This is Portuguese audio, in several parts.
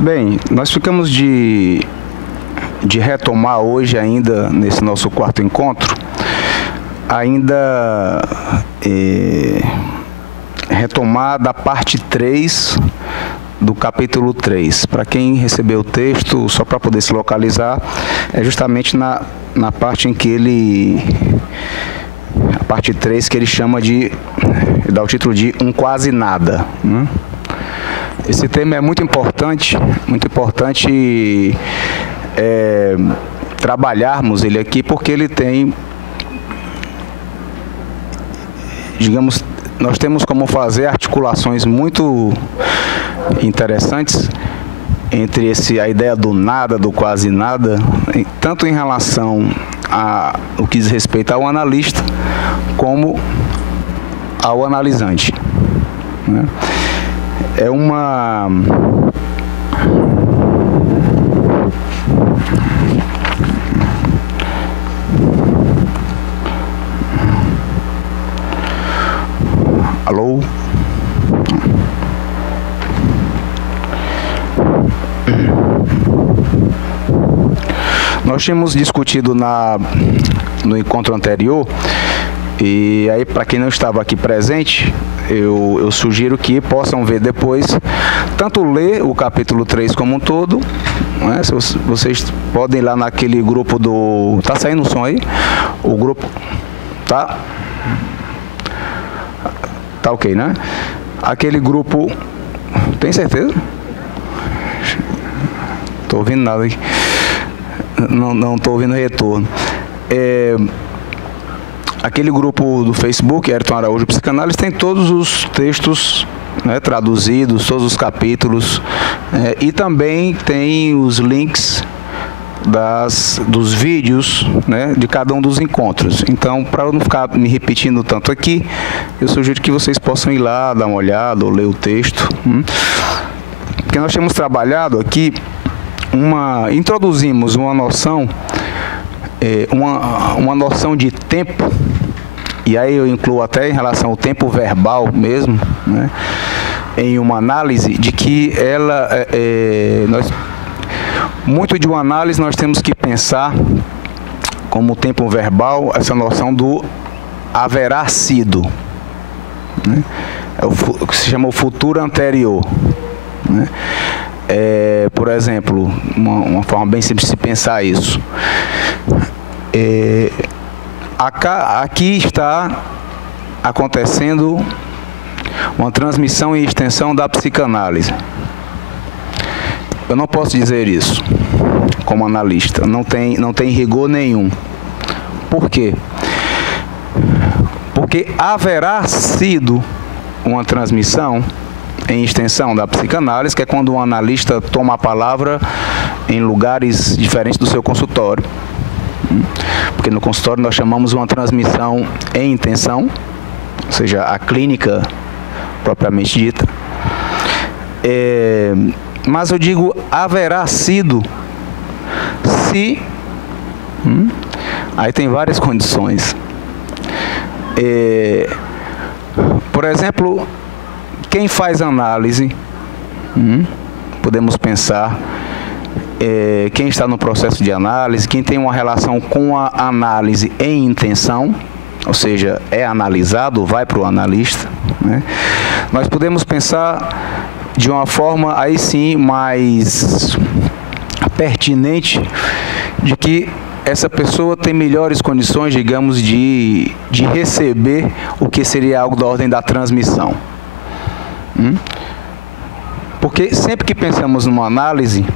Bem, nós ficamos de retomar hoje ainda, nesse nosso quarto encontro, ainda retomar da parte 3 do capítulo 3. Para quem recebeu o texto, só para poder se localizar, é justamente na parte em que ele... a parte 3 que ele chama de... dá o título de Um Quase Nada, né? Esse tema é muito importante trabalharmos ele aqui, porque ele tem, digamos, nós temos como fazer articulações muito interessantes entre a ideia do nada, do quase nada, tanto em relação ao que diz respeito ao analista, como ao analisante, né? É uma... Alô? Nós tínhamos discutido no encontro anterior, e aí, para quem não estava aqui presente, eu sugiro que possam ver depois, tanto ler o capítulo 3 como um todo, né? Vocês podem ir lá naquele grupo do... Tá saindo o som aí? O grupo... Tá? Tá ok, né? Aquele grupo... Tem certeza? Tô ouvindo nada aqui. Não tô ouvindo retorno. Aquele grupo do Facebook, Ayrton Araújo Psicanálise, tem todos os textos, né, traduzidos, todos os capítulos, e também tem os links dos vídeos, né, de cada um dos encontros. Então, para eu não ficar me repetindo tanto aqui, eu sugiro que vocês possam ir lá, dar uma olhada ou ler o texto. Porque nós temos trabalhado aqui, introduzimos uma noção, uma noção de tempo, e aí eu incluo até em relação ao tempo verbal mesmo, né, em uma análise de que muito de uma análise nós temos que pensar como tempo verbal, essa noção do haverá sido, né, o que se chama o futuro anterior, né? Por exemplo, uma forma bem simples de se pensar isso. Aqui está acontecendo uma transmissão e extensão da psicanálise. Eu não posso dizer isso como analista, não tem rigor nenhum. Por quê? Porque haverá sido uma transmissão em extensão da psicanálise, que é quando um analista toma a palavra em lugares diferentes do seu consultório. Porque no consultório nós chamamos uma transmissão em intenção, ou seja, a clínica propriamente dita. Mas eu digo haverá sido se... Aí tem várias condições. Por exemplo, quem faz análise, podemos pensar, quem está no processo de análise, quem tem uma relação com a análise em intenção, ou seja, é analisado, vai para o analista, né? Nós podemos pensar de uma forma, aí sim, mais pertinente, de que essa pessoa tem melhores condições, digamos, de receber o que seria algo da ordem da transmissão. Porque sempre que pensamos numa análise,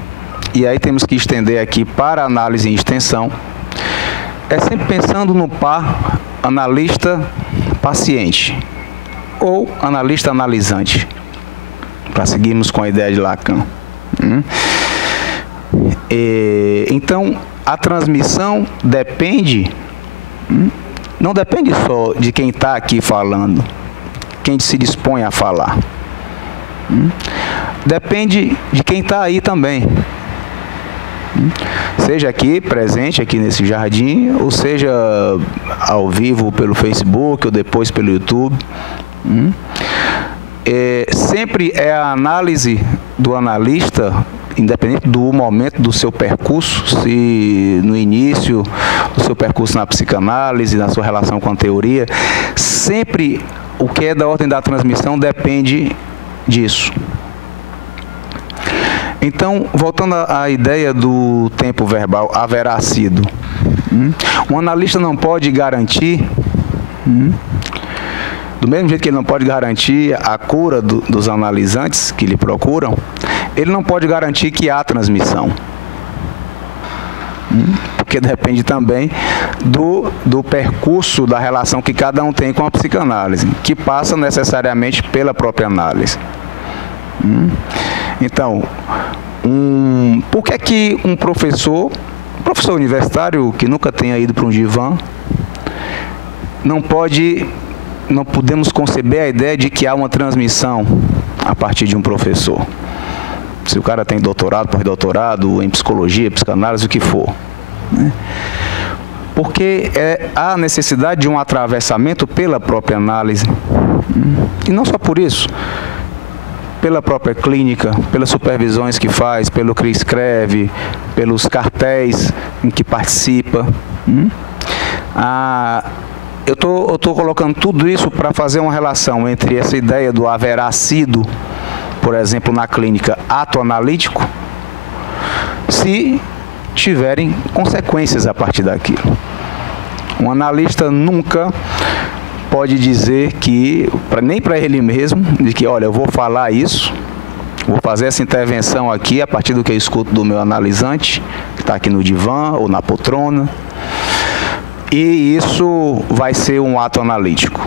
e aí temos que estender aqui para a análise em extensão, é sempre pensando no par analista-paciente, ou analista-analisante, para seguirmos com a ideia de Lacan. Então, a transmissão depende, não depende só de quem está aqui falando, quem se dispõe a falar. Depende de quem está aí também. Seja aqui, presente, aqui nesse jardim, ou seja ao vivo pelo Facebook, ou depois pelo YouTube. Sempre é a análise do analista independente do momento do seu percurso, se no início do seu percurso na psicanálise, na sua relação com a teoria, sempre o que é da ordem da transmissão depende disso. Então, voltando à ideia do tempo verbal haverá sido, um analista não pode garantir, do mesmo jeito que ele não pode garantir a cura dos analisantes que lhe procuram, ele não pode garantir que há transmissão. Porque depende também do percurso da relação que cada um tem com a psicanálise, que passa necessariamente pela própria análise. Então, por que é que um professor universitário que nunca tenha ido para um divã, não podemos conceber a ideia de que há uma transmissão a partir de um professor? Se o cara tem doutorado, pós-doutorado, em psicologia, psicanálise, o que for. Porque há necessidade de um atravessamento pela própria análise. E não só por isso, pela própria clínica, pelas supervisões que faz, pelo que escreve, pelos cartéis em que participa. Eu estou colocando tudo isso para fazer uma relação entre essa ideia do haverá sido, por exemplo, na clínica, ato analítico, se tiverem consequências a partir daquilo. Um analista nunca pode dizer que, nem para ele mesmo, de que, olha, eu vou falar isso, vou fazer essa intervenção aqui a partir do que eu escuto do meu analisante, que está aqui no divã ou na poltrona, e isso vai ser um ato analítico.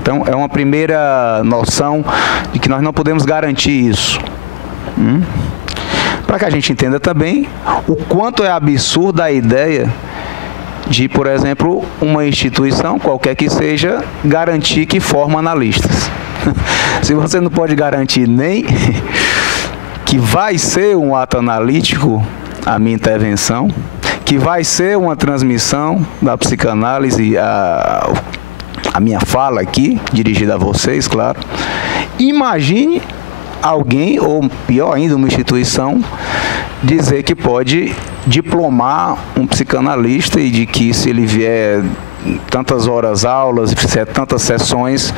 Então, é uma primeira noção de que nós não podemos garantir isso. Para que a gente entenda também o quanto é absurda a ideia de, por exemplo, uma instituição, qualquer que seja, garantir que forma analistas. Se você não pode garantir nem que vai ser um ato analítico a minha intervenção, que vai ser uma transmissão da psicanálise, a minha fala aqui, dirigida a vocês, claro. Imagine alguém, ou pior ainda, uma instituição, dizer que pode diplomar um psicanalista e de que se ele vier tantas horas aulas, fizer tantas sessões,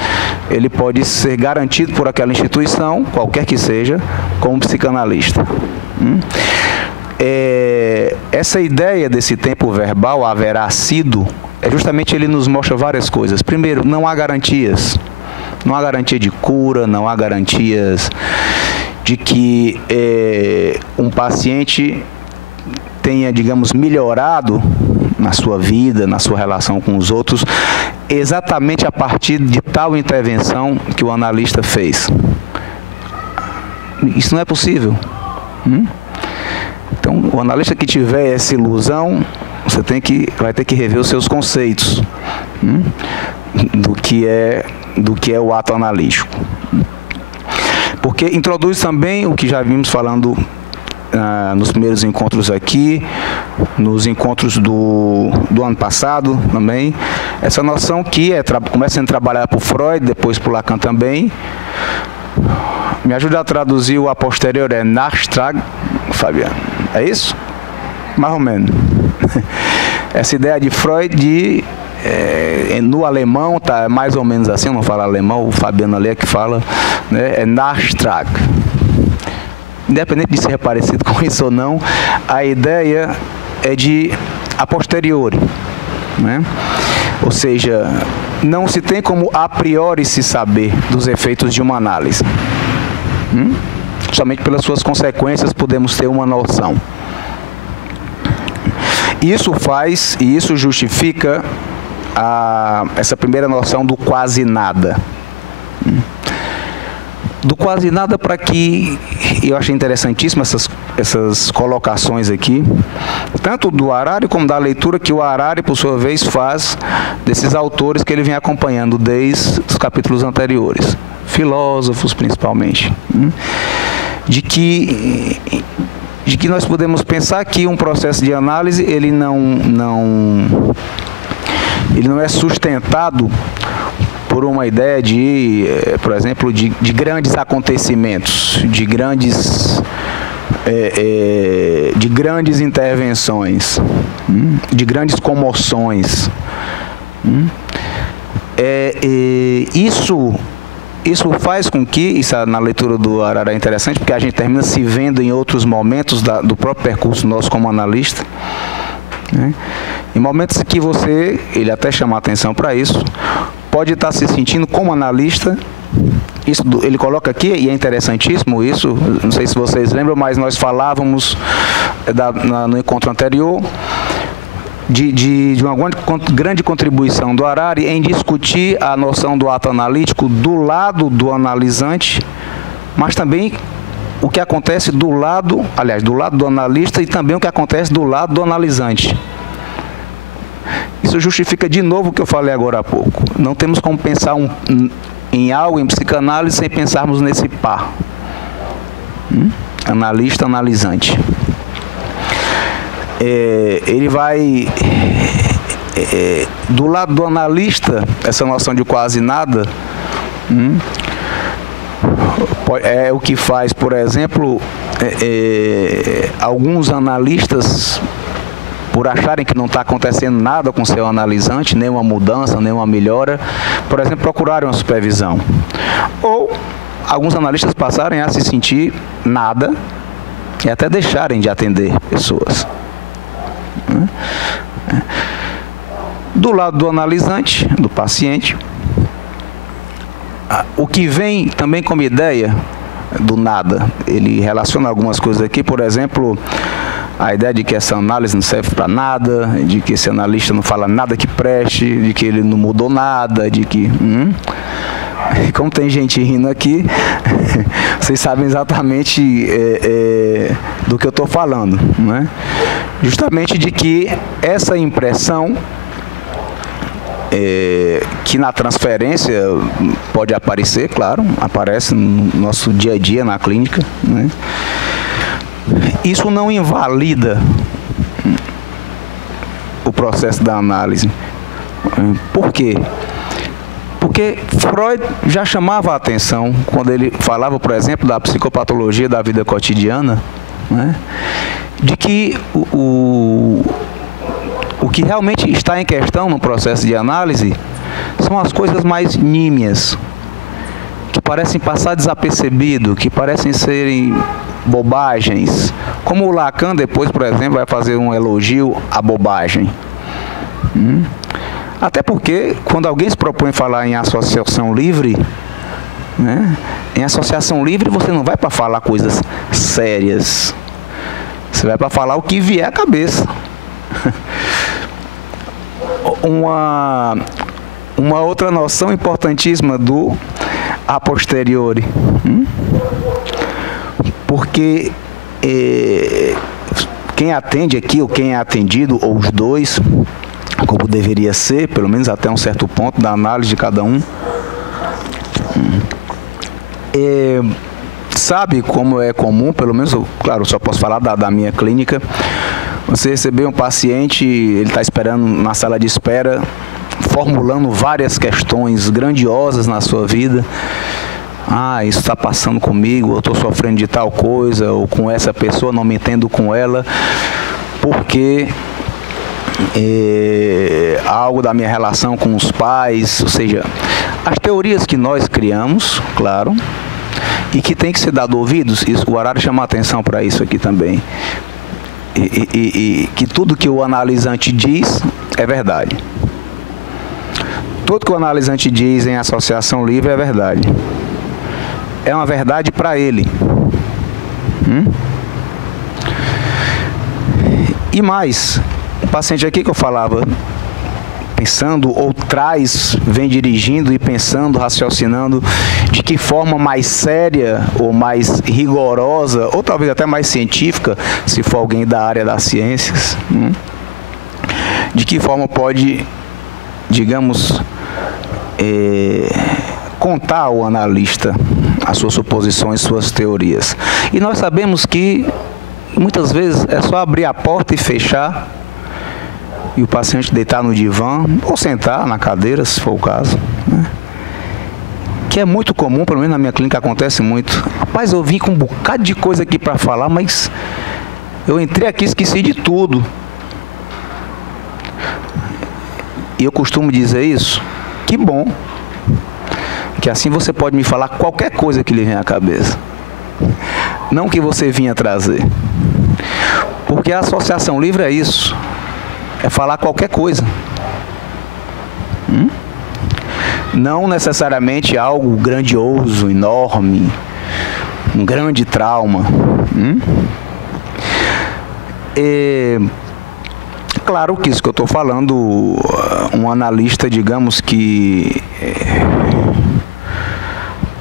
ele pode ser garantido por aquela instituição, qualquer que seja, como psicanalista. Essa ideia desse tempo verbal haverá sido, justamente ele nos mostra várias coisas. Primeiro, não há garantias. Não há garantia de cura, não há garantias de que um paciente tenha, digamos, melhorado na sua vida, na sua relação com os outros, exatamente a partir de tal intervenção que o analista fez. Isso não é possível. Então, o analista que tiver essa ilusão, você vai ter que rever os seus conceitos do que é o ato analítico. Porque introduz também o que já vimos falando nos primeiros encontros aqui, nos encontros do ano passado também, essa noção que começa sendo trabalhada por Freud, depois por Lacan também. Me ajuda a traduzir o a posterior, Nachtrag, Fabiano. É isso? Mais ou menos. Essa ideia de Freud no alemão tá mais ou menos assim, eu não falo alemão, o Fabiano ali é que fala, né? É Nachtrag. Independente de ser parecido com isso ou não, a ideia é de a posteriori, né? Ou seja, não se tem como a priori se saber dos efeitos de uma análise. Somente pelas suas consequências podemos ter uma noção. Isso faz e isso justifica essa primeira noção do quase nada. Do quase nada, para que eu achei interessantíssimo essas colocações aqui, tanto do Harari como da leitura que o Harari, por sua vez, faz desses autores que ele vem acompanhando desde os capítulos anteriores, filósofos principalmente, de que nós podemos pensar que um processo de análise ele não é sustentado por uma ideia de, por exemplo, de grandes acontecimentos, de grandes intervenções, de grandes comoções. Isso faz com que, isso na leitura do Arara é interessante, porque a gente termina se vendo em outros momentos do próprio percurso nosso como analista, né? Em momentos que ele até chama a atenção para isso, pode estar se sentindo como analista. Isso ele coloca aqui, e é interessantíssimo isso, não sei se vocês lembram, mas nós falávamos no encontro anterior de uma grande contribuição do Harari em discutir a noção do ato analítico do lado do analisante, mas também o que acontece do lado do analista, e também o que acontece do lado do analisante. Isso justifica de novo o que eu falei agora há pouco. Não temos como pensar em algo, em psicanálise, sem pensarmos nesse par. Analista, analisante. Ele vai... do lado do analista, essa noção de quase nada, é o que faz, por exemplo, alguns analistas, por acharem que não está acontecendo nada com seu analisante, nenhuma mudança, nenhuma melhora, por exemplo, procurarem uma supervisão. Ou alguns analistas passarem a se sentir nada e até deixarem de atender pessoas. Do lado do analisante, do paciente, o que vem também como ideia do nada, ele relaciona algumas coisas aqui, por exemplo, a ideia de que essa análise não serve para nada, de que esse analista não fala nada que preste, de que ele não mudou nada, de que... Como tem gente rindo aqui, vocês sabem exatamente do que eu estou falando, né? Justamente de que essa impressão, que na transferência pode aparecer, claro, aparece no nosso dia a dia na clínica, né? Isso não invalida o processo da análise. Por quê? Porque Freud já chamava a atenção quando ele falava, por exemplo, da psicopatologia da vida cotidiana, né? De que o que realmente está em questão no processo de análise são as coisas mais nímias, que parecem passar desapercebido, que parecem serem bobagens, como o Lacan depois, por exemplo, vai fazer um elogio à bobagem. Até porque, quando alguém se propõe falar em associação livre, né, em associação livre você não vai para falar coisas sérias, você vai para falar o que vier à cabeça. Uma outra noção importantíssima do a posteriori, porque quem atende aqui, ou quem é atendido, ou os dois, como deveria ser, pelo menos até um certo ponto da análise de cada um, sabe como é comum, pelo menos, claro, só posso falar da minha clínica, você receber um paciente, ele está esperando na sala de espera, formulando várias questões grandiosas na sua vida. Isso está passando comigo, eu estou sofrendo de tal coisa, ou com essa pessoa, não me entendo com ela, porque algo da minha relação com os pais, ou seja, as teorias que nós criamos, claro, e que tem que ser dado ouvidos, o Harari chama a atenção para isso aqui também, e que tudo que o analisante diz é verdade. Tudo que o analisante diz em associação livre é verdade. É uma verdade para ele. E mais, o paciente aqui que eu falava, pensando ou vem dirigindo e pensando, raciocinando de que forma mais séria ou mais rigorosa, ou talvez até mais científica, se for alguém da área das ciências, de que forma pode, digamos, contar ao analista as suas suposições, suas teorias. E nós sabemos que muitas vezes é só abrir a porta e fechar, e o paciente deitar no divã, ou sentar na cadeira, se for o caso, né? que é muito comum, pelo menos na minha clínica acontece muito. Rapaz, eu vim com um bocado de coisa aqui para falar, mas eu entrei aqui e esqueci de tudo. E eu costumo dizer isso, que bom, que assim você pode me falar qualquer coisa que lhe venha à cabeça, não que você vinha trazer, porque a associação livre é isso, é falar qualquer coisa, não necessariamente algo grandioso, enorme, um grande trauma. Claro que isso que eu estou falando, um analista, digamos que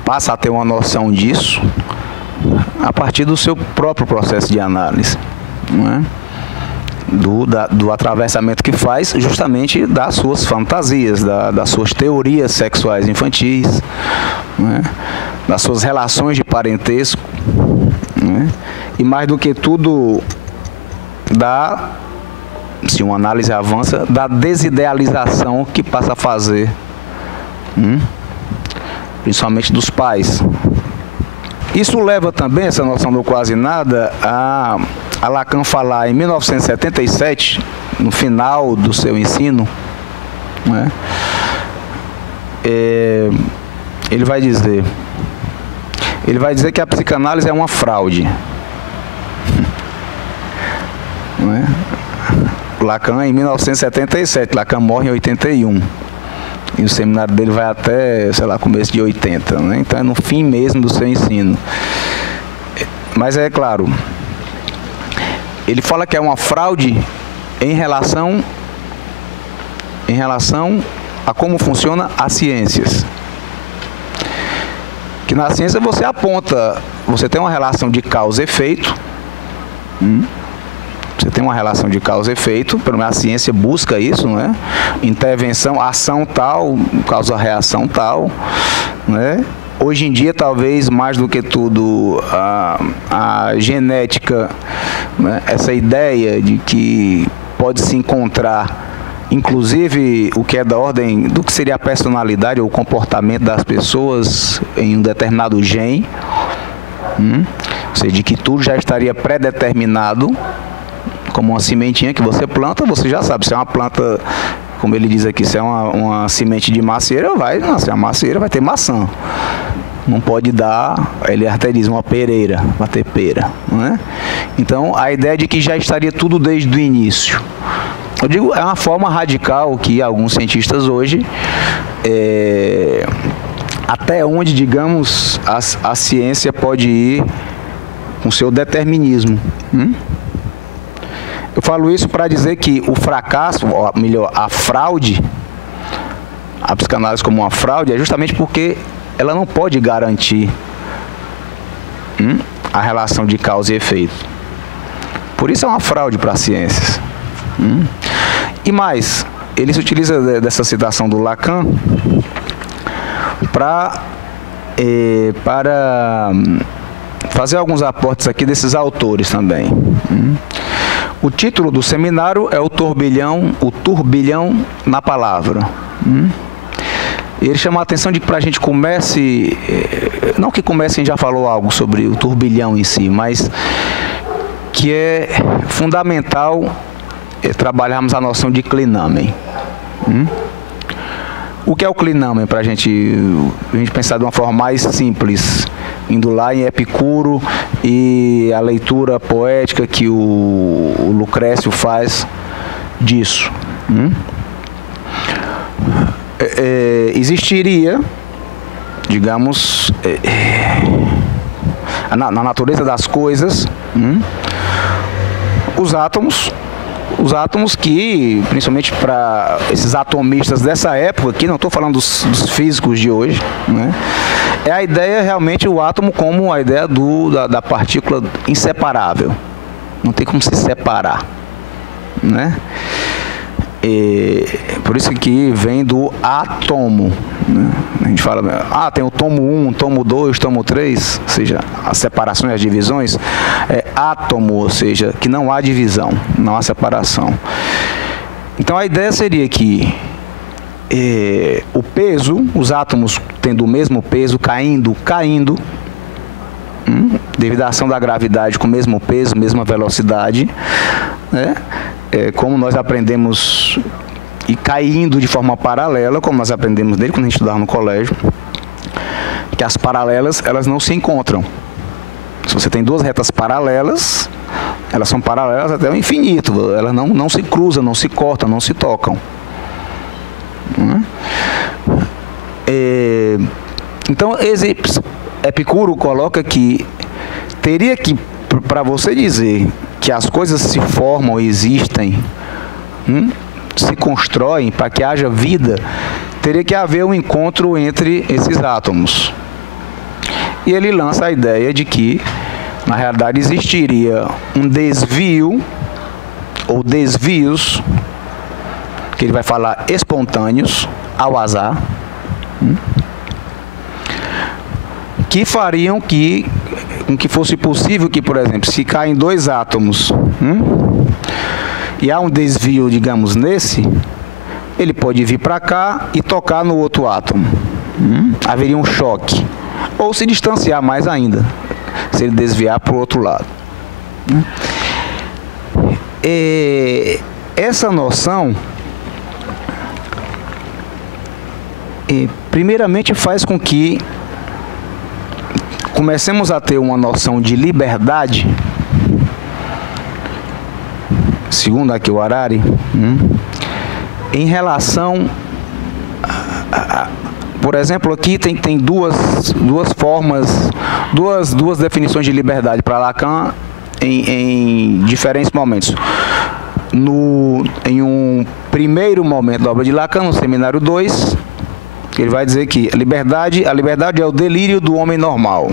passa a ter uma noção disso a partir do seu próprio processo de análise, não é? Do atravessamento que faz justamente das suas fantasias, das suas teorias sexuais infantis, não é? Das suas relações de parentesco, não é? E mais do que tudo, se uma análise avança, da desidealização que passa a fazer, principalmente dos pais. Isso leva também, essa noção do quase nada, a Lacan falar em 1977, no final do seu ensino, né? Ele vai dizer que a psicanálise é uma fraude. Não é? Lacan em 1977, Lacan morre em 81. E o seminário dele vai até, sei lá, começo de 80, né? Então é no fim mesmo do seu ensino. Mas é claro, ele fala que é uma fraude em relação a como funciona as ciências. Que na ciência você aponta, você tem uma relação de causa e efeito. Você tem uma relação de causa e efeito, pelo menos a ciência busca isso, né? Intervenção, ação tal, causa-reação tal, né? Hoje em dia, talvez, mais do que tudo, a genética, né? Essa ideia de que pode se encontrar, inclusive, o que é da ordem do que seria a personalidade ou o comportamento das pessoas em um determinado gene, ou seja, de que tudo já estaria pré-determinado, como uma sementinha que você planta, você já sabe, se é uma planta, como ele diz aqui, se é uma semente de macieira, vai nascer uma macieira, vai ter maçã. Não pode dar, ele até diz, uma pereira, vai ter pera, não é? Então, a ideia de que já estaria tudo desde o início. Eu digo, é uma forma radical que alguns cientistas hoje, até onde, digamos, a ciência pode ir com seu determinismo. Eu falo isso para dizer que o fracasso, ou melhor, a fraude, a psicanálise como uma fraude, é justamente porque ela não pode garantir a relação de causa e efeito. Por isso é uma fraude para as ciências. E mais, ele se utiliza dessa citação do Lacan para fazer alguns aportes aqui desses autores também. O título do seminário é o turbilhão na palavra. Ele chama a atenção de que para a gente comece, não que comece, a gente já falou algo sobre o turbilhão em si, mas que é fundamental trabalharmos a noção de clinamen. O que é o clinamen, para a gente pensar de uma forma mais simples, indo lá em Epicuro e a leitura poética que o Lucrécio faz disso. Existiria, digamos, na natureza das coisas, os átomos que, principalmente para esses atomistas dessa época, aqui não estou falando dos físicos de hoje, né? É a ideia realmente, o átomo como a ideia da partícula inseparável. Não tem como se separar, né? Por isso que vem do átomo, né? A gente fala, tem o tomo 1, tomo 2, tomo 3, ou seja, as separações, as divisões, é átomo, ou seja, que não há divisão, não há separação. Então a ideia seria que o peso, os átomos tendo o mesmo peso, caindo, devido à ação da gravidade com o mesmo peso, mesma velocidade, né? Como nós aprendemos, e caindo de forma paralela, como nós aprendemos desde quando a gente estudava no colégio, que as paralelas, elas não se encontram. Se você tem duas retas paralelas, elas são paralelas até o infinito, elas não se cruzam, não se cortam, não se tocam. Então, Epicuro coloca que teria que, para você dizer que as coisas se formam, existem, se constroem, para que haja vida, teria que haver um encontro entre esses átomos. E ele lança a ideia de que, na realidade, existiria um desvio, ou desvios, que ele vai falar espontâneos, ao azar, que fariam com que fosse possível que, por exemplo, se caem dois átomos, e há um desvio, digamos, nesse, ele pode vir para cá e tocar no outro átomo. Haveria um choque. Ou se distanciar mais ainda, se ele desviar para o outro lado. Essa noção, primeiramente, faz com que comecemos a ter uma noção de liberdade, segundo aqui o Harari, em relação por exemplo, aqui tem duas formas, duas definições de liberdade para Lacan em diferentes momentos. Em um primeiro momento da obra de Lacan, no Seminário 2, ele vai dizer que a liberdade é o delírio do homem normal.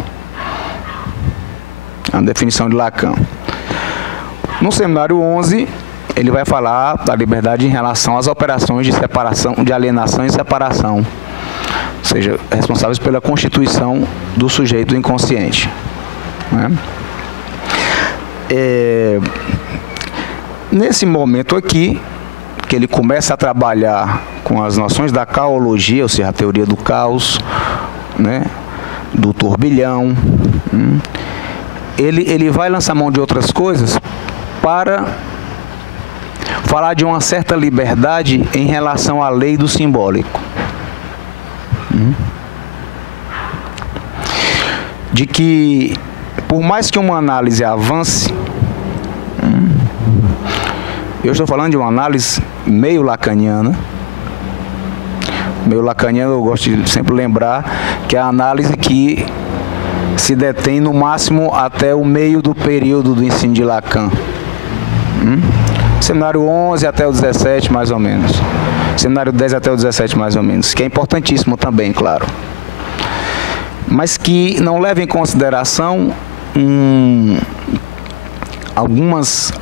A definição de Lacan. No Seminário 11, ele vai falar da liberdade em relação às operações de separação, de alienação e separação, ou seja, responsáveis pela constituição do sujeito inconsciente. Nesse momento aqui, que ele começa a trabalhar com as noções da caologia, ou seja, a teoria do caos, do turbilhão, ele vai lançar mão de outras coisas para falar de uma certa liberdade em relação à lei do simbólico. De que, por mais que uma análise avance, eu estou falando de uma análise meio lacaniana. Meio lacaniano, eu gosto de sempre lembrar que é a análise que se detém no máximo até o meio do período do ensino de Lacan. Seminário 11 até o 17, mais ou menos. Seminário 10 até o 17, mais ou menos, que é importantíssimo também, claro. Mas que não leva em consideração algumas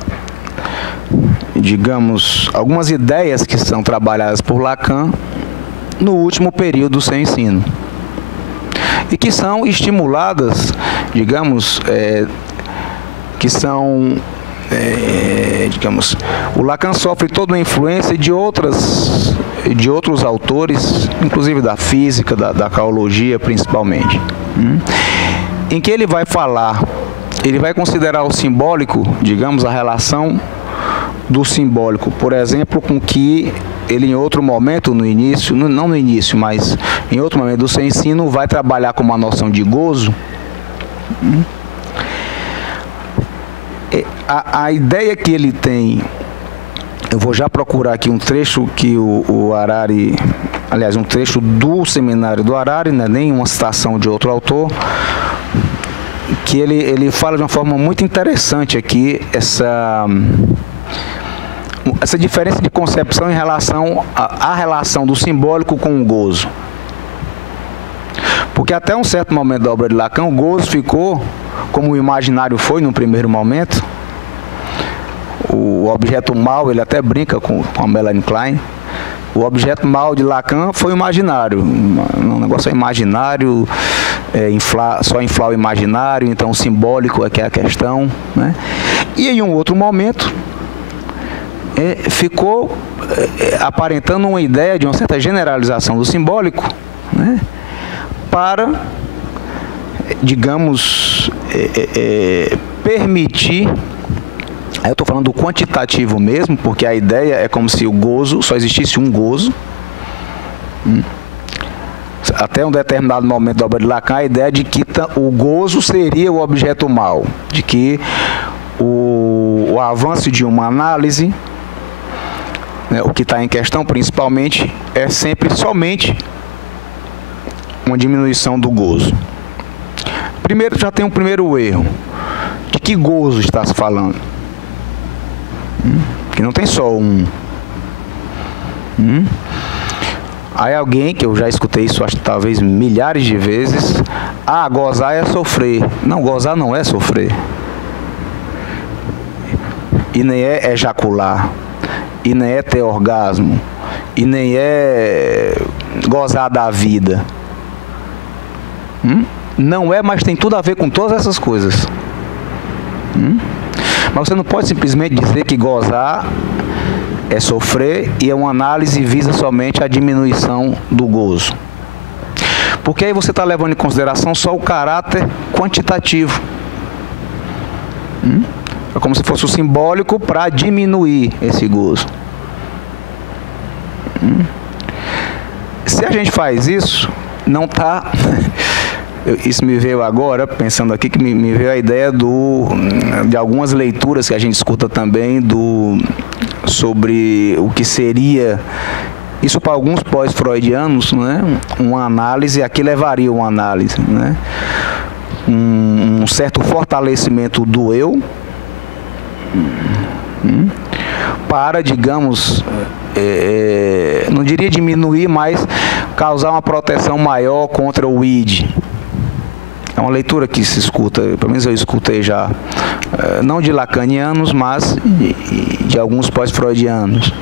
ideias que são trabalhadas por Lacan no último período do seu ensino. E que são estimuladas, o Lacan sofre toda a influência de outros autores, inclusive da física, da caologia principalmente, em que ele vai considerar o simbólico, a relação do simbólico, por exemplo, com que ele em outro momento, não no início, mas em outro momento do seu ensino, vai trabalhar com uma noção de gozo. A ideia que ele tem, eu vou já procurar aqui um trecho que o Harari, aliás, um trecho do Seminário do Harari, nem uma citação de outro autor, que ele fala de uma forma muito interessante aqui essa diferença de concepção em relação à relação do simbólico com o gozo. Porque até um certo momento da obra de Lacan, o gozo ficou, como o imaginário foi no primeiro momento. O objeto mal, ele até brinca com a Melanie Klein. O objeto mal de Lacan foi o imaginário. Um negócio é imaginário, só inflar o imaginário, então o simbólico é que é a questão. E em um outro momento, ficou aparentando uma ideia de uma certa generalização do simbólico, né, para, digamos, permitir. Aí eu estou falando do quantitativo mesmo, porque a ideia é como se o gozo, só existisse um gozo. Até um determinado momento da obra de Lacan, a ideia de que o gozo seria o objeto mal, de que o avanço de uma análise, né, o que está em questão principalmente, é sempre somente uma diminuição do gozo. Primeiro, já tem um primeiro erro. De que gozo está se falando? Que não tem só um. Aí alguém, que eu já escutei isso, acho que talvez milhares de vezes, gozar é sofrer. Não, gozar não é sofrer. E nem é ejacular. E nem é ter orgasmo. E nem é gozar da vida. Não é, mas tem tudo a ver com todas essas coisas. Mas você não pode simplesmente dizer que gozar é sofrer e uma análise visa somente a diminuição do gozo. Porque aí você está levando em consideração só o caráter quantitativo. É como se fosse o simbólico para diminuir esse gozo. Se a gente faz isso, não está... Isso me veio agora, pensando aqui, que me veio a ideia de algumas leituras que a gente escuta também sobre o que seria, isso para alguns pós-freudianos, né, uma análise, aqui levaria uma análise, né, um certo fortalecimento do eu, para, digamos, não diria diminuir, mas causar uma proteção maior contra o id. É uma leitura que se escuta, pelo menos eu escutei já, não de lacanianos, mas de alguns pós-freudianos.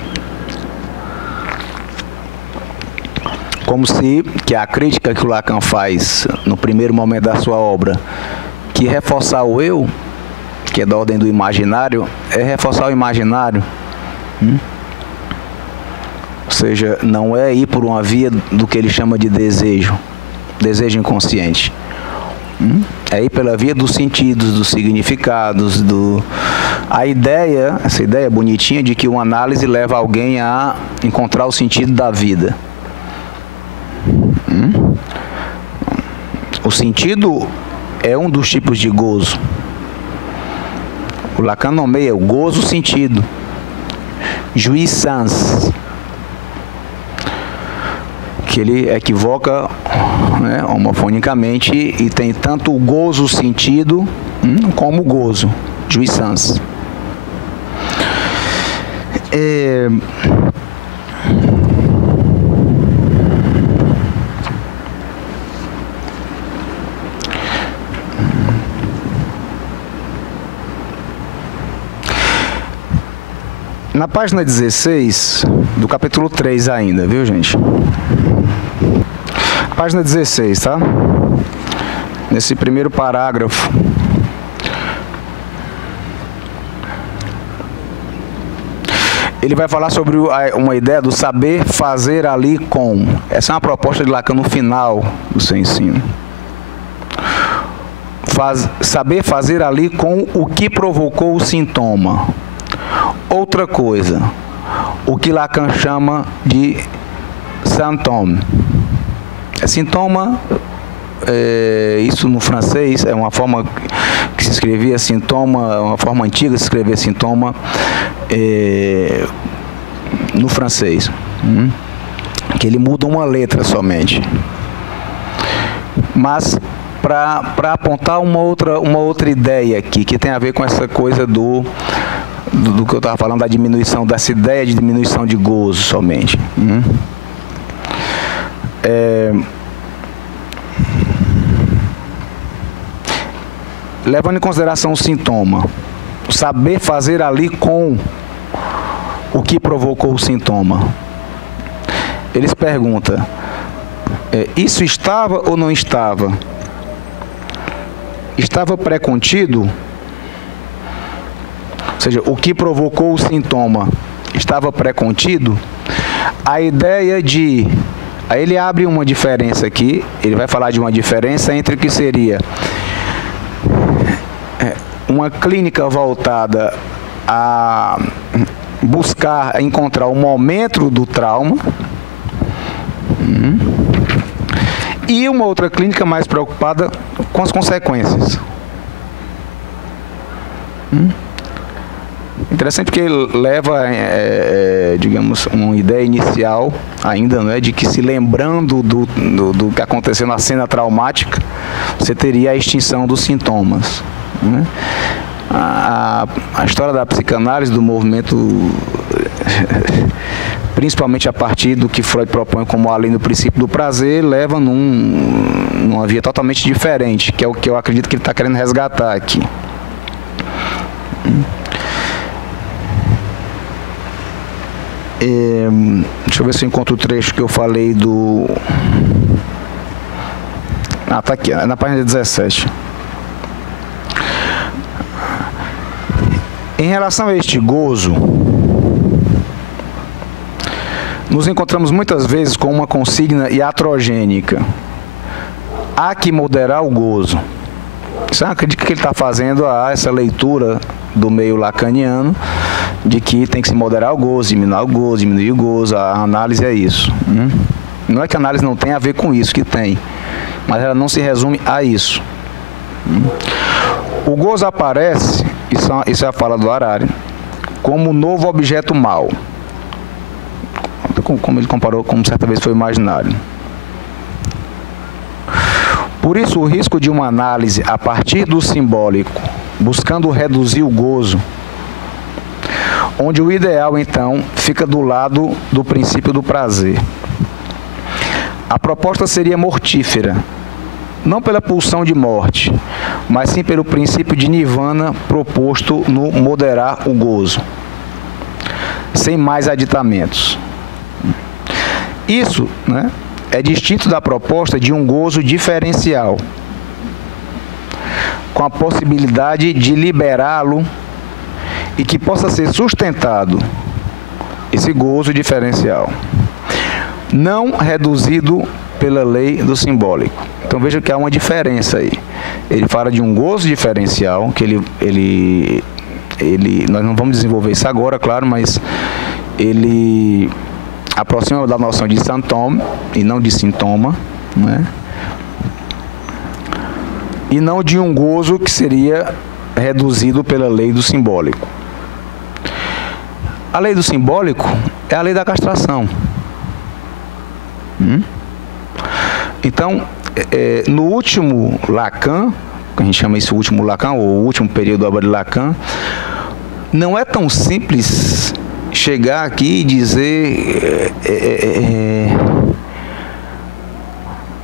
Como se, que a crítica que o Lacan faz no primeiro momento da sua obra, que reforçar o eu, que é da ordem do imaginário, é reforçar o imaginário. Ou seja, não é ir por uma via do que ele chama de desejo inconsciente. É ir pela via dos sentidos, dos significados, essa ideia bonitinha de que uma análise leva alguém a encontrar o sentido da vida. O sentido é um dos tipos de gozo. O Lacan nomeia o gozo-sentido, jouissance, que ele equivoca, né, homofonicamente, e tem tanto o gozo-sentido como o gozo, jouissance. Na página 16 do capítulo 3 ainda, viu, gente? Página 16, tá? Nesse primeiro parágrafo. Ele vai falar sobre uma ideia do saber fazer ali com. Essa é uma proposta de Lacan no final do seu ensino. Saber fazer ali com o que provocou o sintoma. Outra coisa, o que Lacan chama de symptôme. Sintoma, isso no francês é uma forma que se escrevia sintoma, uma forma antiga de se escrever sintoma no francês, que ele muda uma letra somente. Mas para apontar uma outra ideia aqui, que tem a ver com essa coisa do que eu estava falando, da diminuição, dessa ideia de diminuição de gozo somente. Levando em consideração o sintoma, saber fazer ali com o que provocou o sintoma. Eles perguntam, isso estava ou não estava? Estava pré-contido? Ou seja, o que provocou o sintoma estava pré-contido a ideia de... Aí ele abre uma diferença aqui, ele vai falar de uma diferença entre o que seria uma clínica voltada a buscar encontrar o momento do trauma e uma outra clínica mais preocupada com as consequências. Interessante porque ele leva, digamos, uma ideia inicial ainda, né, de que se lembrando do que aconteceu na cena traumática, você teria a extinção dos sintomas. Né? A história da psicanálise, do movimento, principalmente a partir do que Freud propõe como além do princípio do prazer, leva numa via totalmente diferente, que é o que eu acredito que ele está querendo resgatar aqui. Deixa eu ver se eu encontro o trecho que eu falei do... tá aqui, na página 17. Em relação a este gozo, nos encontramos muitas vezes com uma consigna iatrogênica. Há que moderar o gozo. Você acredita que ele está fazendo essa leitura do meio lacaniano, de que tem que se moderar o gozo, diminuir o gozo, a análise é isso. Não é que a análise não tenha a ver com isso, que tem, mas ela não se resume a isso. O gozo aparece, isso é a fala do Harari, como novo objeto mau, como ele comparou, como certa vez foi imaginário. Por isso, o risco de uma análise a partir do simbólico, buscando reduzir o gozo, onde o ideal, então, fica do lado do princípio do prazer. A proposta seria mortífera, não pela pulsão de morte, mas sim pelo princípio de nirvana proposto no moderar o gozo, sem mais aditamentos. Isso, né, é distinto da proposta de um gozo diferencial, com a possibilidade de liberá-lo e que possa ser sustentado, esse gozo diferencial, não reduzido pela lei do simbólico. Então veja que há uma diferença aí. Ele fala de um gozo diferencial, que nós não vamos desenvolver isso agora, claro, mas ele aproxima da noção de sintoma e não de sintoma, né? E não de um gozo que seria reduzido pela lei do simbólico. A lei do simbólico é a lei da castração. Então, no último Lacan, que a gente chama isso último Lacan, ou o último período da obra de Lacan, não é tão simples chegar aqui e dizer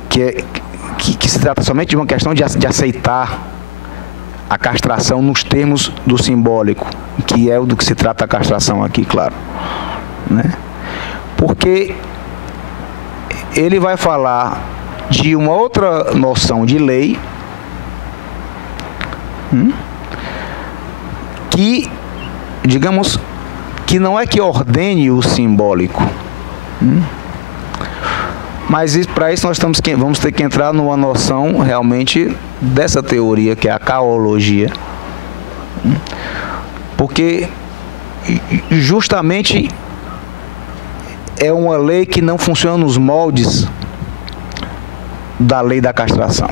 que se trata somente de uma questão de aceitar a castração nos termos do simbólico, que é o do que se trata a castração aqui, claro, né? Porque ele vai falar de uma outra noção de lei que, digamos, que não é que ordene o simbólico, mas para isso nós vamos ter que entrar numa noção realmente dessa teoria, que é a kaologia, porque justamente é uma lei que não funciona nos moldes da lei da castração.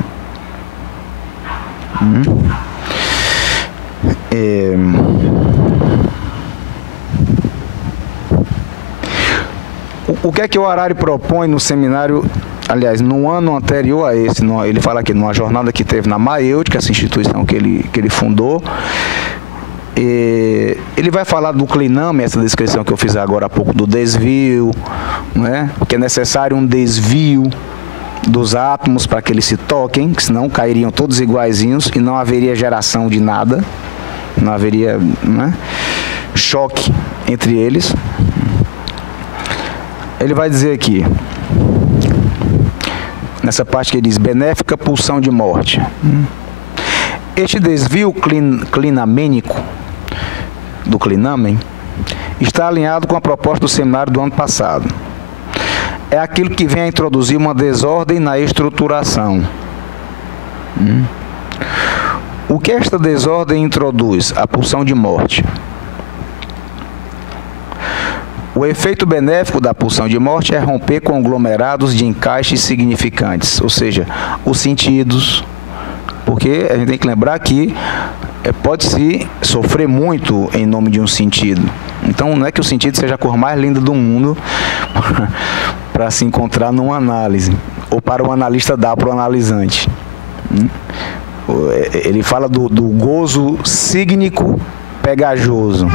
O que é que o Harari propõe no seminário, aliás, no ano anterior a esse, ele fala aqui numa jornada que teve na Maêutica, essa instituição que ele fundou. Ele vai falar do cliname, essa descrição que eu fiz agora há pouco, do desvio, né? Porque é necessário um desvio dos átomos para que eles se toquem, senão cairiam todos iguaizinhos e não haveria geração de nada, não haveria, né, choque entre eles. Ele vai dizer aqui, nessa parte que ele diz, benéfica pulsão de morte. Este desvio clinamênico, do clinamen, está alinhado com a proposta do seminário do ano passado. É aquilo que vem a introduzir uma desordem na estruturação. O que esta desordem introduz? A pulsão de morte. O efeito benéfico da pulsão de morte é romper conglomerados de encaixes significantes, ou seja, os sentidos, porque a gente tem que lembrar que pode-se sofrer muito em nome de um sentido. Então, não é que o sentido seja a cor mais linda do mundo para se encontrar numa análise, ou para o analista dar para o analisante. Ele fala do gozo sígnico pegajoso.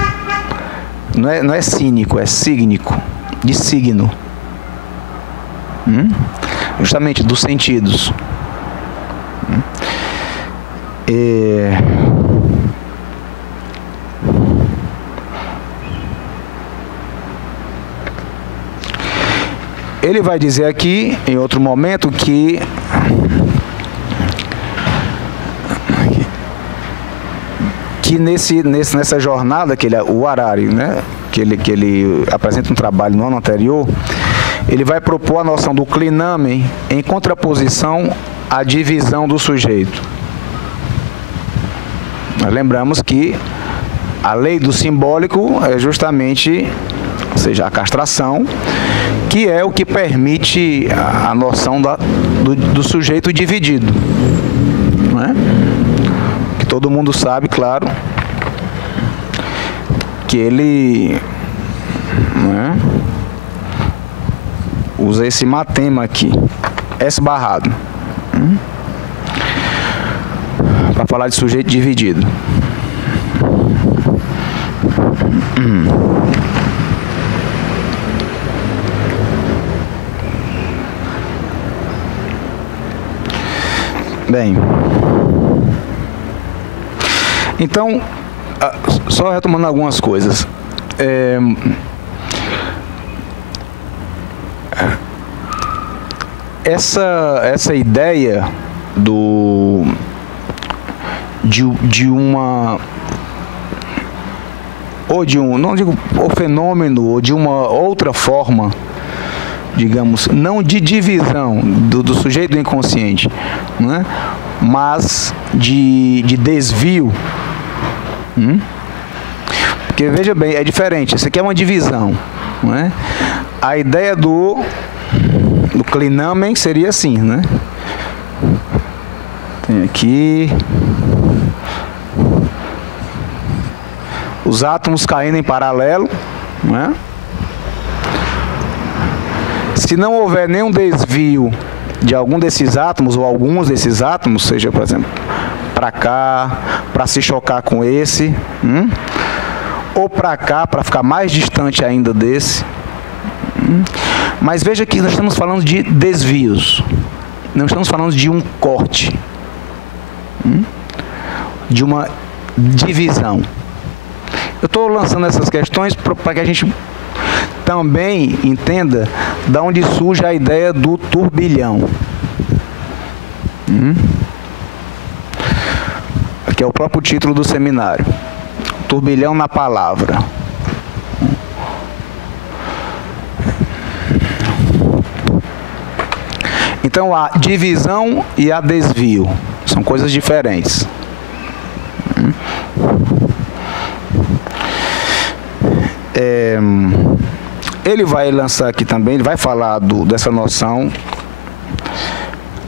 Não é cínico, é sígnico, de signo. Justamente dos sentidos. Ele vai dizer aqui, em outro momento, que nessa jornada que o Harari, né, que ele apresenta um trabalho no ano anterior, ele vai propor a noção do clinamen em contraposição à divisão do sujeito. Nós lembramos que a lei do simbólico é justamente, ou seja, a castração, que é o que permite a noção do sujeito dividido, não é? Que todo mundo sabe, claro, que ele, né, usa esse matema aqui, esbarrado, para falar de sujeito dividido. Bem, então, só retomando algumas coisas. Essa ideia de uma, ou de um, não digo o fenômeno, ou de uma outra forma, digamos, não de divisão do sujeito do inconsciente, né? Mas de desvio. Porque, veja bem, é diferente. Isso aqui é uma divisão, né? A ideia do clinamen seria assim, né? Tem aqui os átomos caindo em paralelo, né? Se não houver nenhum desvio de algum desses átomos, ou alguns desses átomos, seja, por exemplo, para cá, para se chocar com esse, ou para cá, para ficar mais distante ainda desse. Mas veja que nós estamos falando de desvios, não estamos falando de um corte, de uma divisão. Eu estou lançando essas questões para que a gente também entenda de onde surge a ideia do turbilhão. Que é o próprio título do seminário. Turbilhão na palavra. Então, a divisão e a desvio são coisas diferentes. Ele vai lançar aqui também, ele vai falar dessa noção,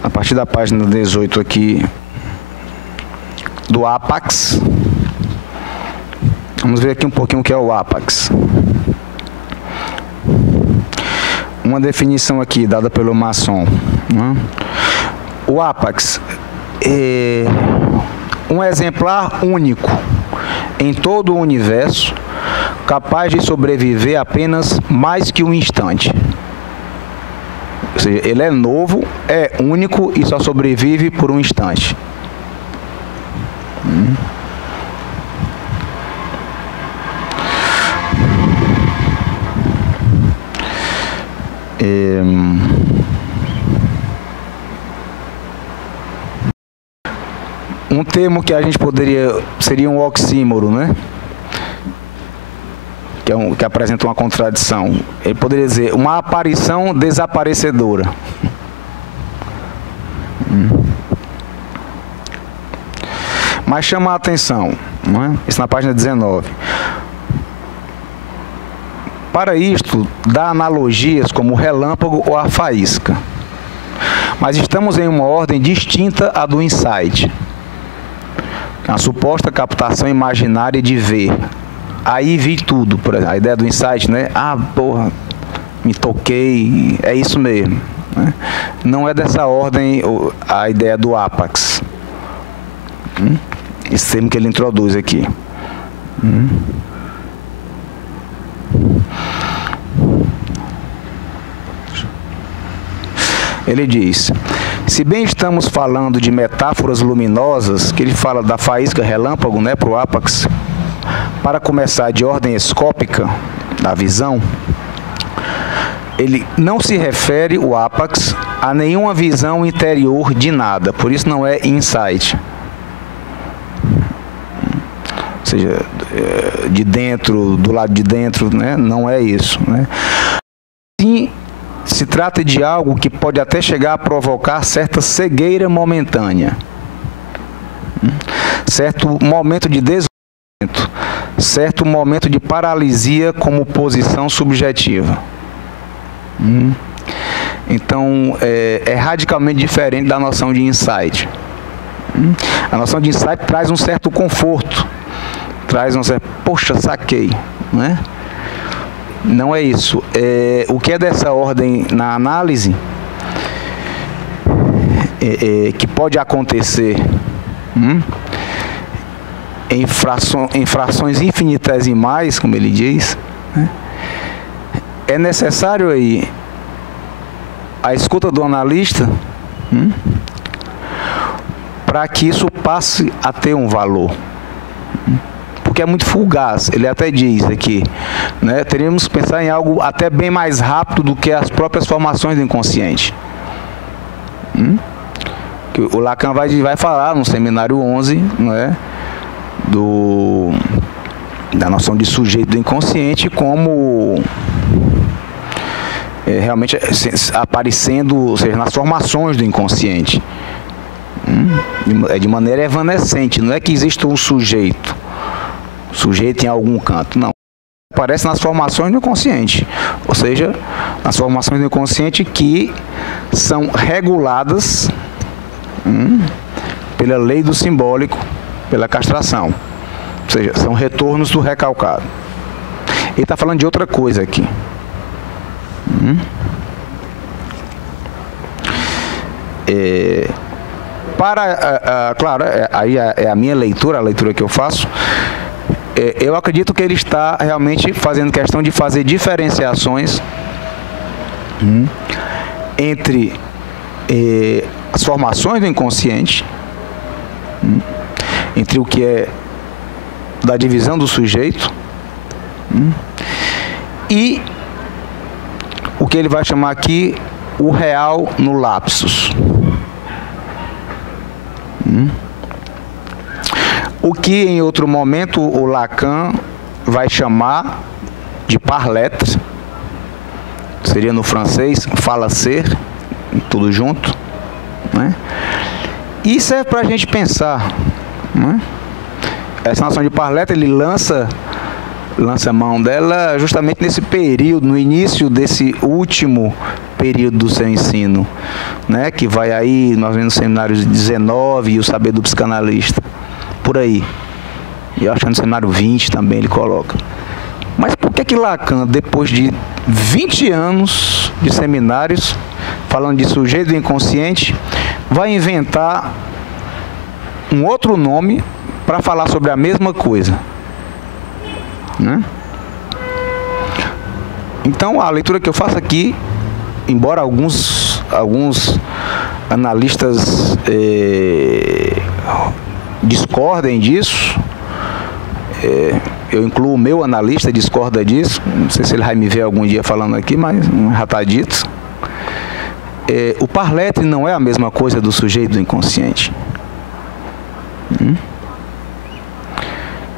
a partir da página 18 aqui, do ápax. Vamos ver aqui um pouquinho o que é o ápax. Uma definição aqui dada pelo Masson, né? O ápax é um exemplar único em todo o universo, capaz de sobreviver apenas mais que um instante. Ou seja, ele é novo, é único e só sobrevive por um instante. Um termo que a gente poderia, seria um oxímoro, né? que apresenta uma contradição. Ele poderia dizer uma aparição desaparecedora. Mas chama a atenção, não é? Isso na página 19. Para isto, dá analogias como o relâmpago ou a faísca. Mas estamos em uma ordem distinta à do insight. A suposta captação imaginária de ver. Aí vi tudo, por exemplo, a ideia do insight, né? Ah, porra, me toquei, é isso mesmo. Né? Não é dessa ordem a ideia do ápax. Esse termo que ele introduz aqui. Ele diz, se bem estamos falando de metáforas luminosas, que ele fala da faísca relâmpago, né, para o ápax, para começar de ordem escópica, da visão, ele não se refere, o ápax, a nenhuma visão interior de nada, por isso não é insight. Ou seja, de dentro, do lado de dentro, né, não é isso. Né? Sim, se trata de algo que pode até chegar a provocar certa cegueira momentânea, certo momento de deslocamento, certo momento de paralisia como posição subjetiva. Então, é radicalmente diferente da noção de insight. A noção de insight traz um certo conforto, traz um certo, poxa, saquei, né? Não é isso. O que é dessa ordem na análise, que pode acontecer em frações infinitesimais, como ele diz, né? É necessário aí a escuta do analista para que isso passe a ter um valor. Porque é muito fugaz, ele até diz aqui, né? Teríamos que pensar em algo até bem mais rápido do que as próprias formações do inconsciente. Que o Lacan vai falar no seminário 11, né? Da noção de sujeito do inconsciente como realmente aparecendo, ou seja, nas formações do inconsciente. De maneira evanescente, não é que exista um sujeito em algum canto, não. Aparece nas formações do inconsciente, ou seja, nas formações do inconsciente que são reguladas pela lei do simbólico, pela castração, ou seja, são retornos do recalcado. Ele está falando de outra coisa aqui. Claro, aí é a minha leitura, a leitura que eu faço. Eu acredito que ele está realmente fazendo questão de fazer diferenciações entre as formações do inconsciente, entre o que é da divisão do sujeito e o que ele vai chamar aqui o real no lapsus. O que em outro momento o Lacan vai chamar de parlet, seria no francês fala ser, tudo junto, né? E serve para a gente pensar, né? Essa noção de parlet, ele lança a mão dela justamente nesse período, no início desse último período do seu ensino, né? Que vai aí, nós vemos no seminário 19 e o saber do psicanalista, por aí. E eu acho que no seminário 20 também ele coloca. Mas por que Lacan, depois de 20 anos de seminários, falando de sujeito do inconsciente, vai inventar um outro nome para falar sobre a mesma coisa? Né? Então, a leitura que eu faço aqui, embora alguns analistas discordem disso, eu incluo o meu analista, discorda disso, não sei se ele vai me ver algum dia falando aqui, mas já está dito. O parlet não é a mesma coisa do sujeito do inconsciente.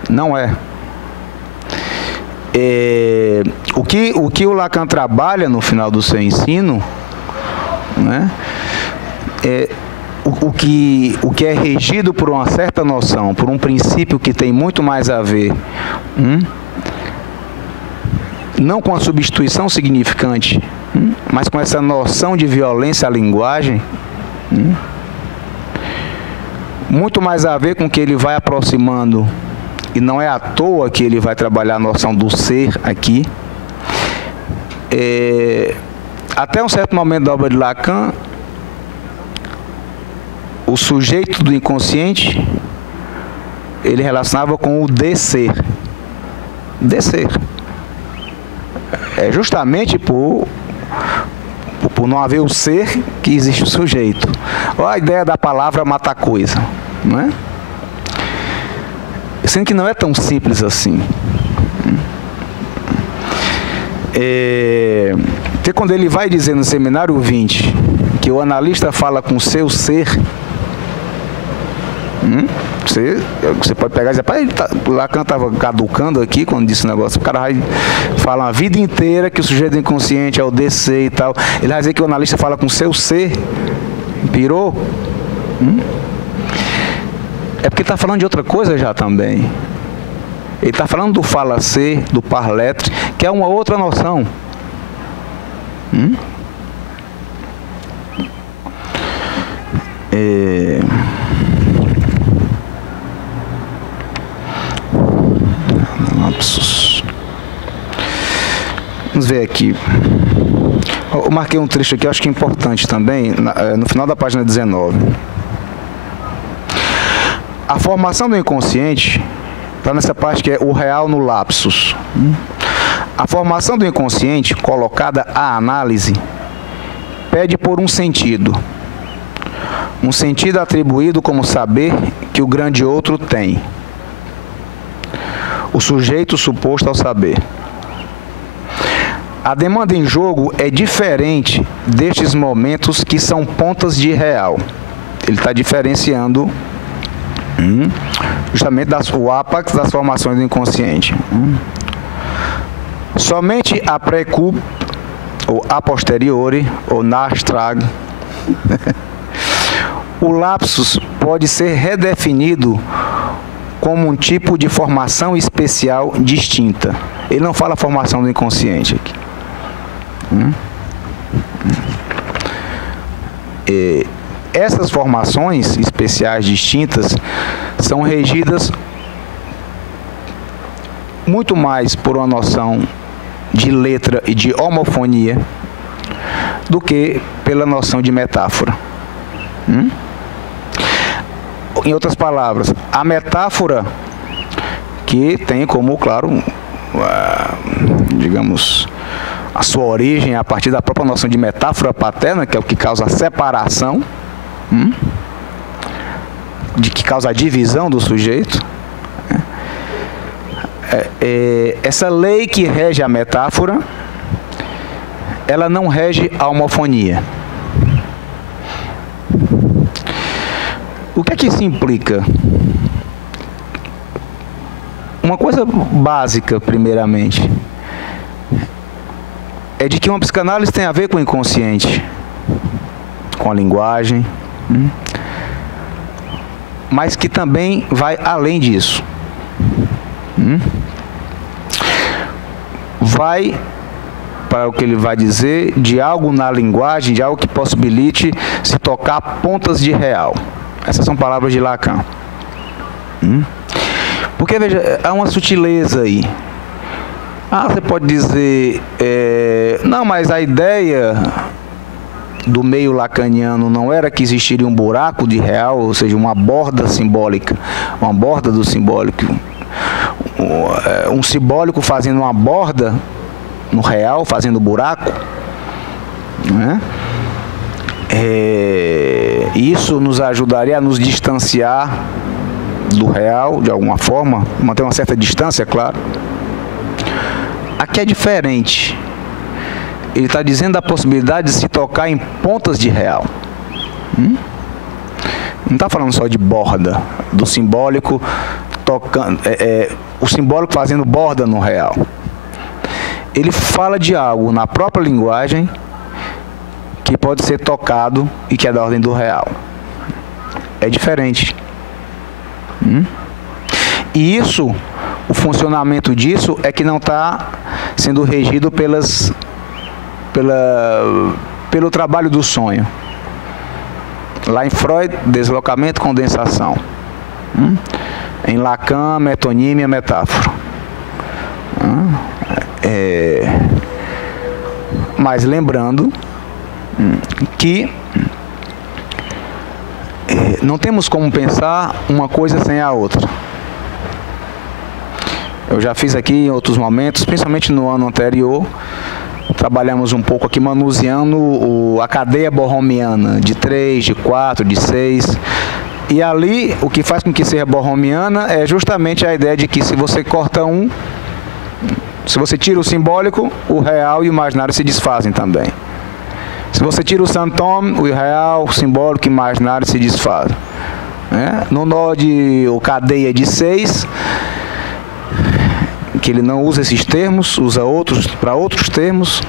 Não é. o que o Lacan trabalha no final do seu ensino, né, o que é regido por uma certa noção, por um princípio que tem muito mais a ver, não com a substituição significante, mas com essa noção de violência à linguagem, muito mais a ver com o que ele vai aproximando, e não é à toa que ele vai trabalhar a noção do ser aqui. Até um certo momento da obra de Lacan, o sujeito do inconsciente, ele relacionava com o descer. Descer. É justamente por não haver o ser que existe o sujeito. Olha a ideia da palavra matar coisa, não é? Sendo que não é tão simples assim. Porque quando ele vai dizer no seminário 20 que o analista fala com o seu ser, você pode pegar e dizer, pai, o Lacan estava caducando aqui quando disse o negócio. O cara vai falar a vida inteira que o sujeito inconsciente é o DC e tal. Ele vai dizer que o analista fala com o seu ser. Pirou? É porque está falando de outra coisa já também. Ele está falando do fala-ser, do par-lettre, que é uma outra noção. Vamos ver aqui. Eu marquei um trecho aqui, acho que é importante também, no final da página 19. A formação do inconsciente está nessa parte que é o real no lapsus. A formação do inconsciente, colocada à análise, pede por um sentido atribuído como saber que o grande outro tem, o sujeito suposto ao saber. A demanda em jogo é diferente destes momentos que são pontas de real. Ele está diferenciando justamente o ápax das formações do inconsciente. Somente a pré-coup, ou a posteriori, ou nachtrag, o lapsus pode ser redefinido como um tipo de formação especial distinta. Ele não fala formação do inconsciente aqui. Essas formações especiais distintas são regidas muito mais por uma noção de letra e de homofonia do que pela noção de metáfora. Em outras palavras, a metáfora, que tem como, claro, digamos, a sua origem a partir da própria noção de metáfora paterna, que é o que causa a separação, de que causa a divisão do sujeito. Essa lei que rege a metáfora, ela não rege a homofonia. O que é que isso implica? Uma coisa básica, primeiramente, é de que uma psicanálise tem a ver com o inconsciente, com a linguagem, mas que também vai além disso. Vai para o que ele vai dizer de algo na linguagem, de algo que possibilite se tocar pontas de real. Essas são palavras de Lacan. Porque, veja, há uma sutileza aí. Você pode dizer, não, mas a ideia do meio lacaniano não era que existiria um buraco de real, ou seja, uma borda simbólica, uma borda do simbólico, um simbólico fazendo uma borda no real, fazendo buraco, né? Isso nos ajudaria a nos distanciar do real, de alguma forma, manter uma certa distância, claro. Aqui é diferente. Ele está dizendo a possibilidade de se tocar em pontas de real. Não está falando só de borda, do simbólico tocando, o simbólico fazendo borda no real. ele fala de algo na própria linguagem que pode ser tocado e que é da ordem do real. É diferente. E isso, o funcionamento disso é que não está sendo regido pelo trabalho do sonho. Lá em Freud, deslocamento, condensação. Em Lacan, metonímia, metáfora. Mas lembrando que não temos como pensar uma coisa sem a outra. Eu já fiz aqui em outros momentos, principalmente no ano anterior, trabalhamos um pouco aqui manuseando a cadeia borromiana de 3, de 4, de 6. E ali, o que faz com que seja borromiana é justamente a ideia de que se você corta se você tira o simbólico, o real e o imaginário se desfazem também. Se você tira o santome, o real, o simbólico e o imaginário se desfazem. No nó ou cadeia de 6, que ele não usa esses termos, usa para outros termos.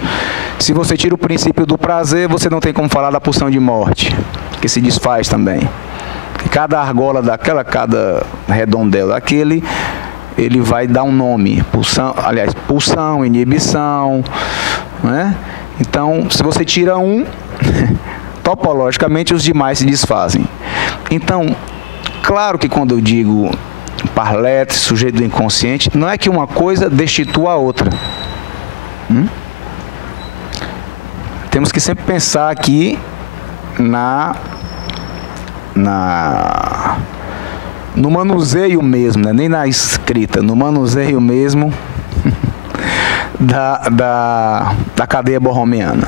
Se você tira o princípio do prazer, você não tem como falar da pulsão de morte, que se desfaz também. E cada argola daquela, cada redondel daquele, ele vai dar um nome, pulsão, inibição, Então, se você tira topologicamente os demais se desfazem. Então, claro que quando eu digo parlete, sujeito do inconsciente, não é que uma coisa destitua a outra. Temos que sempre pensar aqui no manuseio mesmo, nem na escrita, no manuseio mesmo da cadeia borromiana.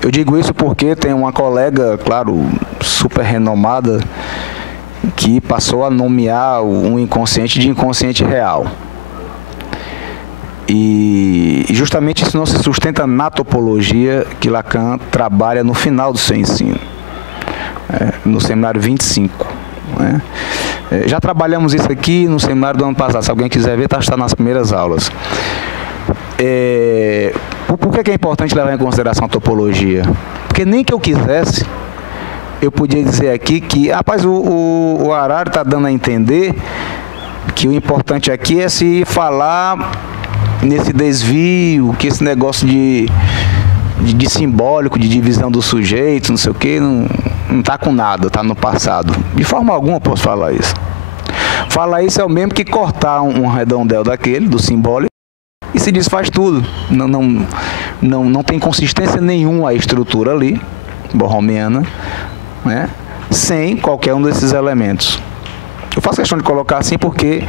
Eu digo isso porque tem uma colega, claro, super renomada, que passou a nomear um inconsciente de inconsciente real. E justamente isso não se sustenta na topologia que Lacan trabalha no final do seu ensino, no seminário 25. Já trabalhamos isso aqui no seminário do ano passado. Se alguém quiser ver, está nas primeiras aulas. Por que é importante levar em consideração a topologia? Porque nem que eu quisesse, eu podia dizer aqui que, rapaz, o Harari está dando a entender que o importante aqui é se falar nesse desvio, que esse negócio de simbólico, de divisão do sujeito, não sei o que, não está com nada, está no passado. De forma alguma eu posso falar isso. Falar isso é o mesmo que cortar um redondel daquele, do simbólico, e se desfaz tudo. Não tem consistência nenhuma a estrutura ali, borromiana, sem qualquer um desses elementos. Eu faço questão de colocar assim porque,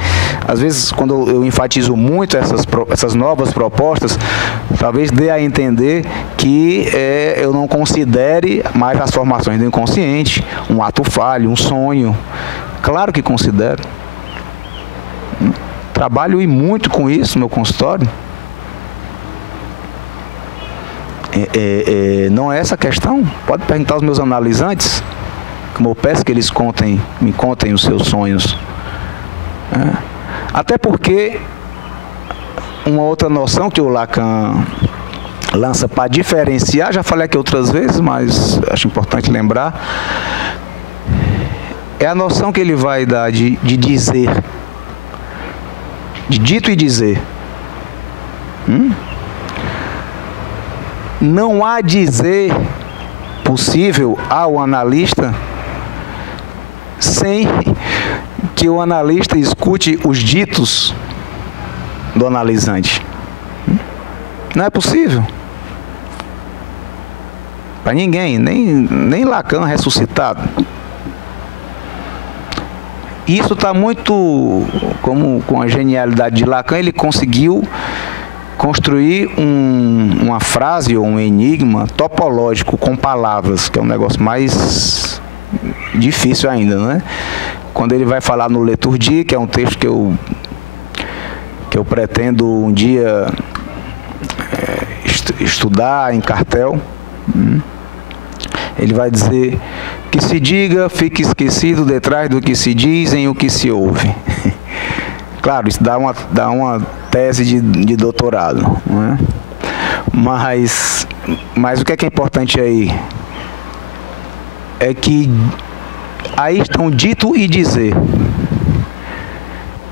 às vezes, quando eu enfatizo muito essas novas propostas, talvez dê a entender que eu não considere mais as formações do inconsciente, um ato falho, um sonho. Claro que considero. Trabalho e muito com isso no meu consultório. Não é essa a questão. Pode perguntar aos meus analisantes, como eu peço que eles me contem os seus sonhos. Até porque uma outra noção que o Lacan lança para diferenciar, já falei aqui outras vezes, mas acho importante lembrar, é a noção que ele vai dar de dizer, de dito e dizer. Não há dizer possível ao analista sem que o analista escute os ditos do analisante. Não é possível. Para ninguém, nem Lacan ressuscitado. Isso está muito, como com a genialidade de Lacan, ele conseguiu construir uma frase ou um enigma topológico com palavras, que é um negócio mais difícil ainda, né? Quando ele vai falar no Liturgia, que é um texto que eu pretendo um dia estudar em cartel, ele vai dizer: que se diga, fique esquecido detrás do que se diz, em o que se ouve. Claro, isso dá uma tese de doutorado, não é? Mas o que é importante aí? É que aí estão dito e dizer.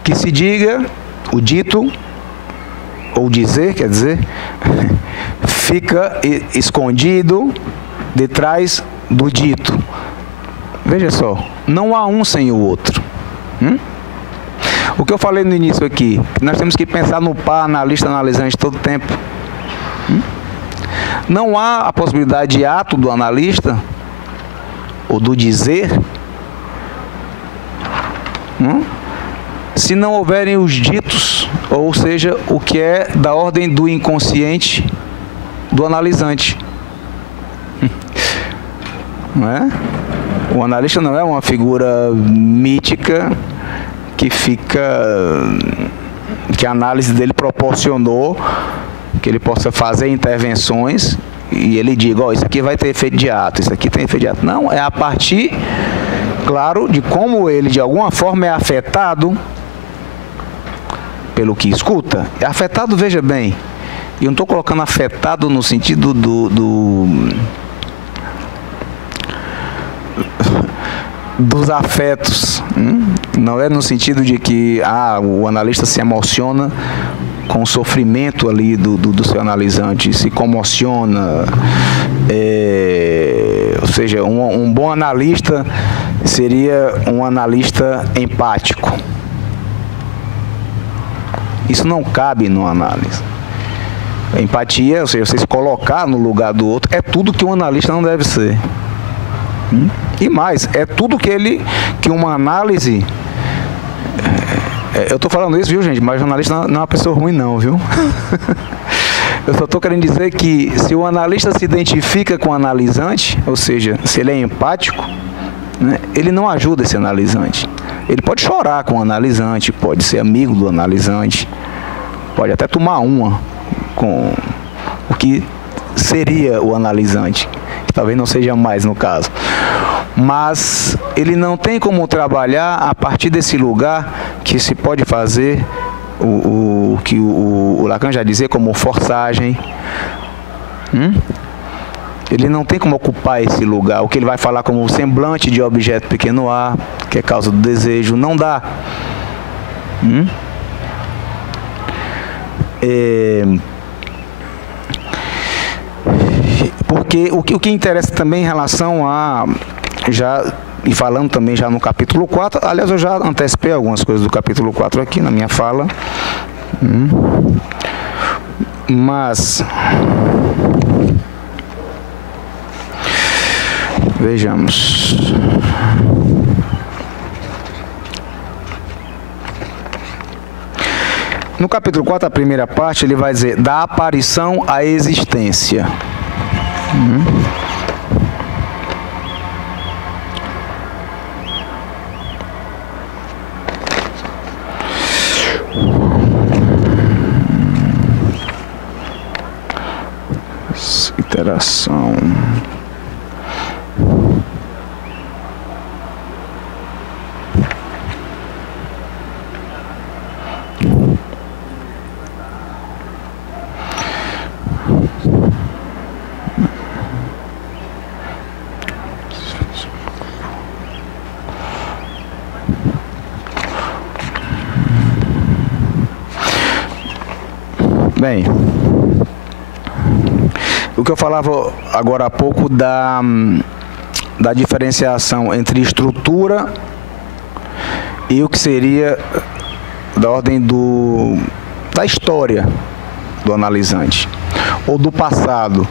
Que se diga, o dito, ou dizer, quer dizer, fica escondido detrás do dito. Veja só, não há um sem o outro. O que eu falei no início aqui, nós temos que pensar no par, analista, analisante todo o tempo. Não há a possibilidade de ato do analista, ou do dizer, se não houverem os ditos, ou seja, o que é da ordem do inconsciente do analisante. Não é? O analista não é uma figura mítica que a análise dele proporcionou que ele possa fazer intervenções e ele diga, ó, isso aqui vai ter efeito de ato, isso aqui tem efeito de ato. Não, é a partir, claro, de como ele de alguma forma é afetado pelo que escuta. É afetado, veja bem, e eu não estou colocando afetado no sentido dos afetos, não é no sentido de que o analista se emociona com o sofrimento ali do seu analisante, se comociona, ou seja, um bom analista seria um analista empático. Isso não cabe numa análise. A empatia, ou seja, você se colocar no lugar do outro, é tudo que um analista não deve ser. E mais, é tudo que uma análise... Eu estou falando isso, viu, gente? Mas jornalista não é uma pessoa ruim, não, viu? Eu só estou querendo dizer que se o analista se identifica com o analisante, ou seja, se ele é empático, né, ele não ajuda esse analisante. Ele pode chorar com o analisante, pode ser amigo do analisante, pode até tomar uma com o que seria o analisante, que talvez não seja mais no caso. Mas ele não tem como trabalhar a partir desse lugar que se pode fazer o que o Lacan já dizia como forçagem. Ele não tem como ocupar esse lugar, o que ele vai falar como semblante de objeto pequeno a, que é causa do desejo, não dá. Porque o que interessa também em relação a... E falando também já no capítulo 4, aliás, eu já antecipei algumas coisas do capítulo 4 aqui na minha fala. Mas... vejamos. No capítulo 4, a primeira parte, ele vai dizer da aparição à existência. Interação. Bem, o que eu falava agora há pouco da diferenciação entre estrutura e o que seria da ordem da história do analisante, ou do passado,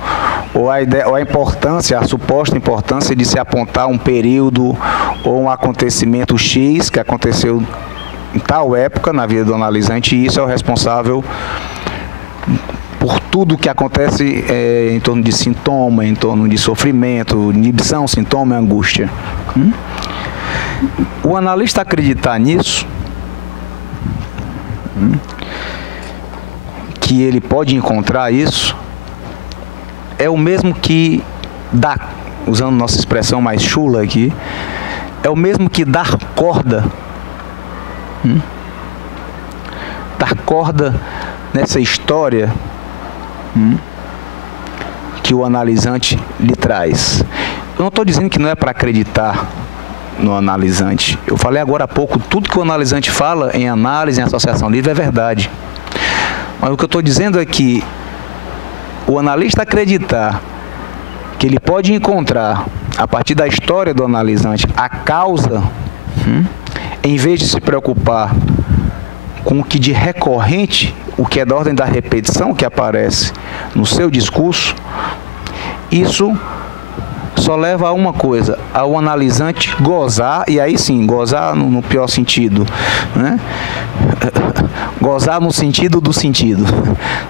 ou a importância, a suposta importância de se apontar um período ou um acontecimento X que aconteceu em tal época na vida do analisante, e isso é o responsável por tudo que acontece em torno de sintoma, em torno de sofrimento, inibição, sintoma e angústia. O analista acreditar nisso, que ele pode encontrar isso, é o mesmo que dar, usando nossa expressão mais chula aqui, é o mesmo que dar corda dar corda nessa história que o analisante lhe traz. Eu não estou dizendo que não é para acreditar no analisante. Eu falei agora há pouco, tudo que o analisante fala em análise, em associação livre, é verdade. Mas o que eu estou dizendo é que o analista acreditar que ele pode encontrar, a partir da história do analisante, a causa, em vez de se preocupar com o que de recorrente, o que é da ordem da repetição que aparece no seu discurso, isso só leva a uma coisa, ao analisante gozar, e aí sim, gozar no pior sentido, né? Gozar no sentido do sentido,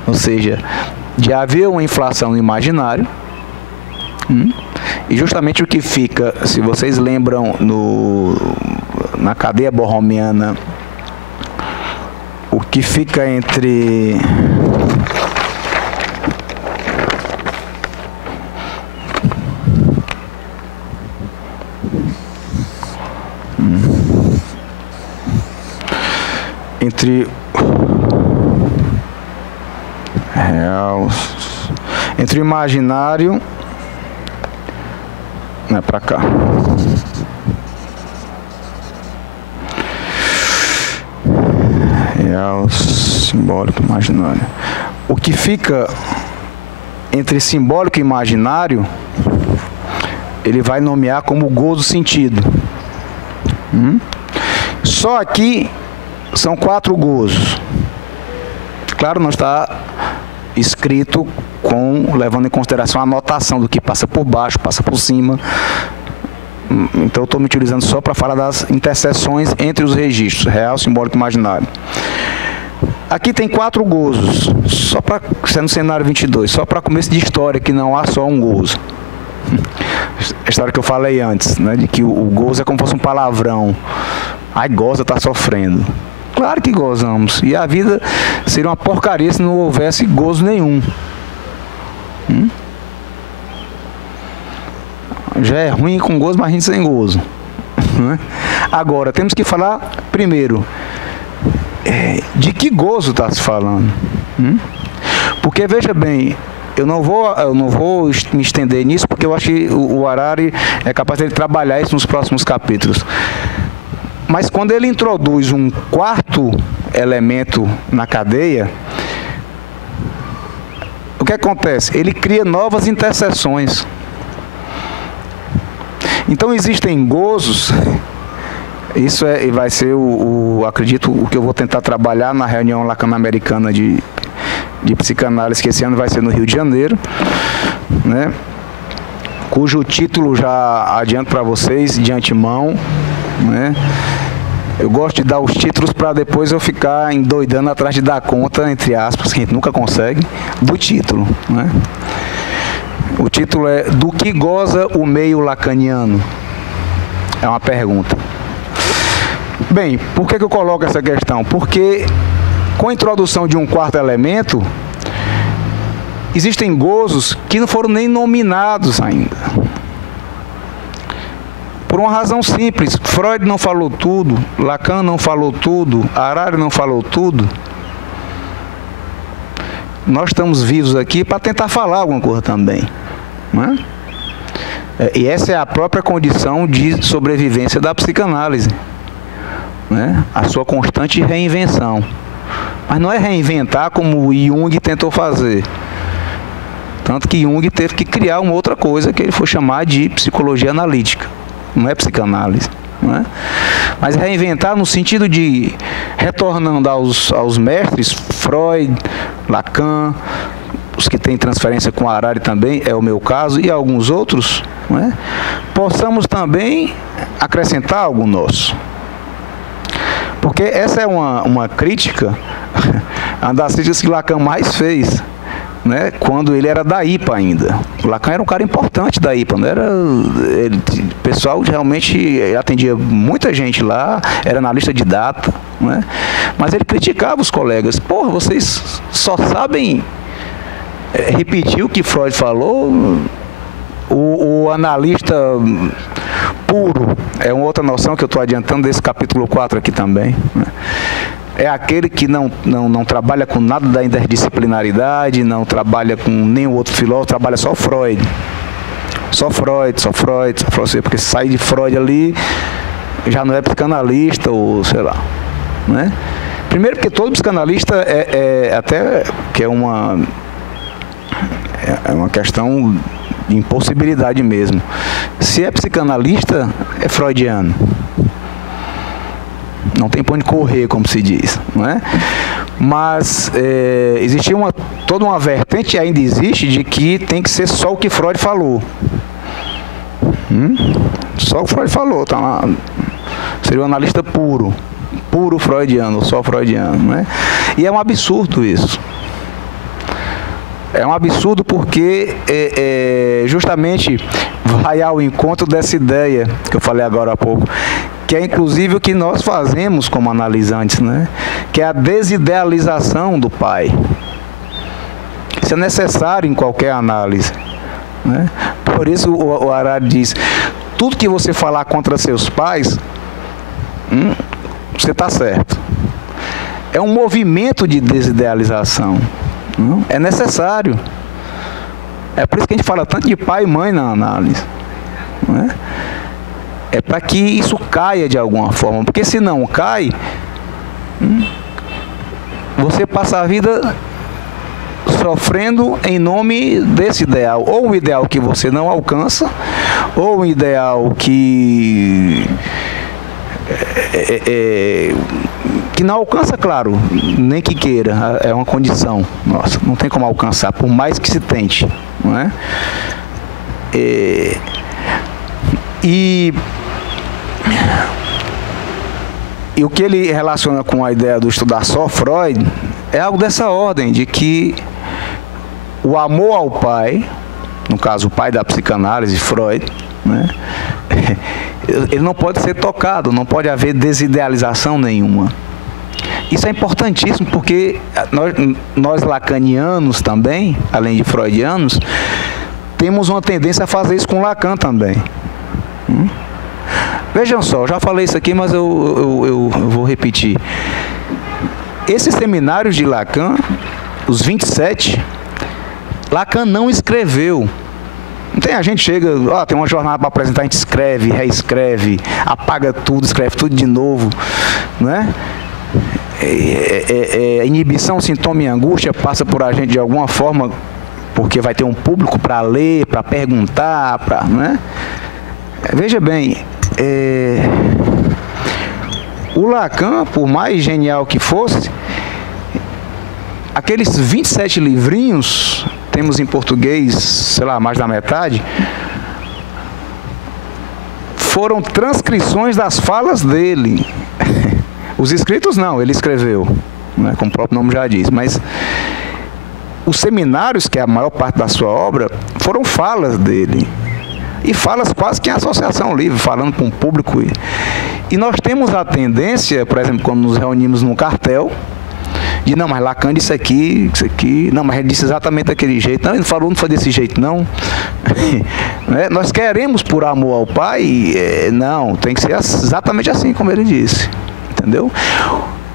ou seja, de haver uma inflação no imaginário, e justamente o que fica, se vocês lembram na cadeia borromiana, o que fica entre entre o imaginário, não é para cá, real, simbólico, imaginário. O que fica entre simbólico e imaginário, ele vai nomear como gozo sentido. Só aqui são 4 gozos. Claro, não está escrito levando em consideração a anotação do que passa por baixo, passa por cima. Então eu estou me utilizando só para falar das interseções entre os registros, real, simbólico e imaginário. Aqui tem 4 gozos, só para ser no cenário 22, só para começo de história, que não há só um gozo. A história que eu falei antes, né, de que o gozo é como se fosse um palavrão. Ai, goza, está sofrendo. Claro que gozamos. E a vida seria uma porcaria se não houvesse gozo nenhum. Já é ruim com gozo, mas a gente sem gozo. Agora, temos que falar primeiro de que gozo está se falando. Porque, veja bem, eu não vou me estender nisso, porque eu acho que o Harari é capaz de trabalhar isso nos próximos capítulos. Mas quando ele introduz um 4º elemento na cadeia, o que acontece? Ele cria novas interseções. Então existem gozos, isso vai ser acredito, o que eu vou tentar trabalhar na reunião lacano-americana de psicanálise, que esse ano vai ser no Rio de Janeiro, né? Cujo título já adianto para vocês de antemão, né? Eu gosto de dar os títulos para depois eu ficar endoidando atrás de dar conta, entre aspas, que a gente nunca consegue, do título, né? O título é Do que goza o meio lacaniano? É uma pergunta. Bem, por que eu coloco essa questão? Porque com a introdução de um 4º elemento, existem gozos que não foram nem nominados ainda. Por uma razão simples, Freud não falou tudo, Lacan não falou tudo, Harari não falou tudo. Nós estamos vivos aqui para tentar falar alguma coisa também, não é? E essa é a própria condição de sobrevivência da psicanálise, né? A sua constante reinvenção. Mas não é reinventar como Jung tentou fazer. Tanto que Jung teve que criar uma outra coisa que ele foi chamar de psicologia analítica. Não é psicanálise, não é? Mas reinventar no sentido de retornando aos mestres, Freud, Lacan, os que têm transferência com Harari também, é o meu caso, e alguns outros, não é? Possamos também acrescentar algo nosso. Porque essa é uma crítica, uma das críticas que Lacan mais fez, né, quando ele era da IPA ainda. O Lacan era um cara importante da IPA, não era, o pessoal realmente atendia muita gente lá, era analista de data, né, mas ele criticava os colegas. Porra, vocês só sabem repetir o que Freud falou. O analista puro é uma outra noção que eu estou adiantando desse capítulo 4 aqui também, né? é aquele que não trabalha com nada da interdisciplinaridade, não trabalha com nenhum outro filósofo, trabalha só Freud. Só Freud, porque se sair de Freud ali, já não é psicanalista, ou sei lá, né? Primeiro porque todo psicanalista até que é uma questão de impossibilidade mesmo. Se é psicanalista, é freudiano. Não tem pra onde correr, como se diz, não é? Mas existia toda uma vertente, e ainda existe, de que tem que ser só o que Freud falou. Só o que Freud falou, tá lá. Seria um analista puro freudiano, só freudiano, né? E é um absurdo isso. É um absurdo porque justamente vai ao encontro dessa ideia que eu falei agora há pouco, que é inclusive o que nós fazemos como analisantes, né? Que é a desidealização do pai. Isso é necessário em qualquer análise, né? Por isso o Harari diz, tudo que você falar contra seus pais, você está certo. É um movimento de desidealização. É necessário. É por isso que a gente fala tanto de pai e mãe na análise, né? É para que isso caia de alguma forma, porque se não cai, você passa a vida sofrendo em nome desse ideal, ou um ideal que você não alcança, ou um ideal que não alcança, claro, nem que queira, é uma condição nossa, não tem como alcançar, por mais que se tente, não é? E o que ele relaciona com a ideia do estudar só Freud é algo dessa ordem, de que o amor ao pai, no caso o pai da psicanálise, Freud, né? Ele não pode ser tocado, não pode haver desidealização nenhuma. Isso é importantíssimo porque nós lacanianos também, além de freudianos, temos uma tendência a fazer isso com Lacan também. Vejam só, eu já falei isso aqui, mas eu vou repetir. Esses seminários de Lacan, os 27, Lacan não escreveu. Não tem, a gente chega, tem uma jornada para apresentar, a gente escreve, reescreve, apaga tudo, escreve tudo de novo, né? Inibição, sintoma e angústia passa por a gente de alguma forma, porque vai ter um público para ler, para perguntar, né? Veja bem, o Lacan, por mais genial que fosse, aqueles 27 livrinhos, temos em português, sei lá, mais da metade, foram transcrições das falas dele. Os escritos não, ele escreveu, né, como o próprio nome já diz, mas os seminários, que é a maior parte da sua obra, foram falas dele. E falas quase que em associação livre, falando para um público. E nós temos a tendência, por exemplo, quando nos reunimos num cartel, de não, mas Lacan disse aqui, isso aqui, não, mas ele disse exatamente daquele jeito, não, ele falou, não foi desse jeito, não. Né? Nós queremos, por amor ao pai, não, tem que ser exatamente assim como ele disse, entendeu?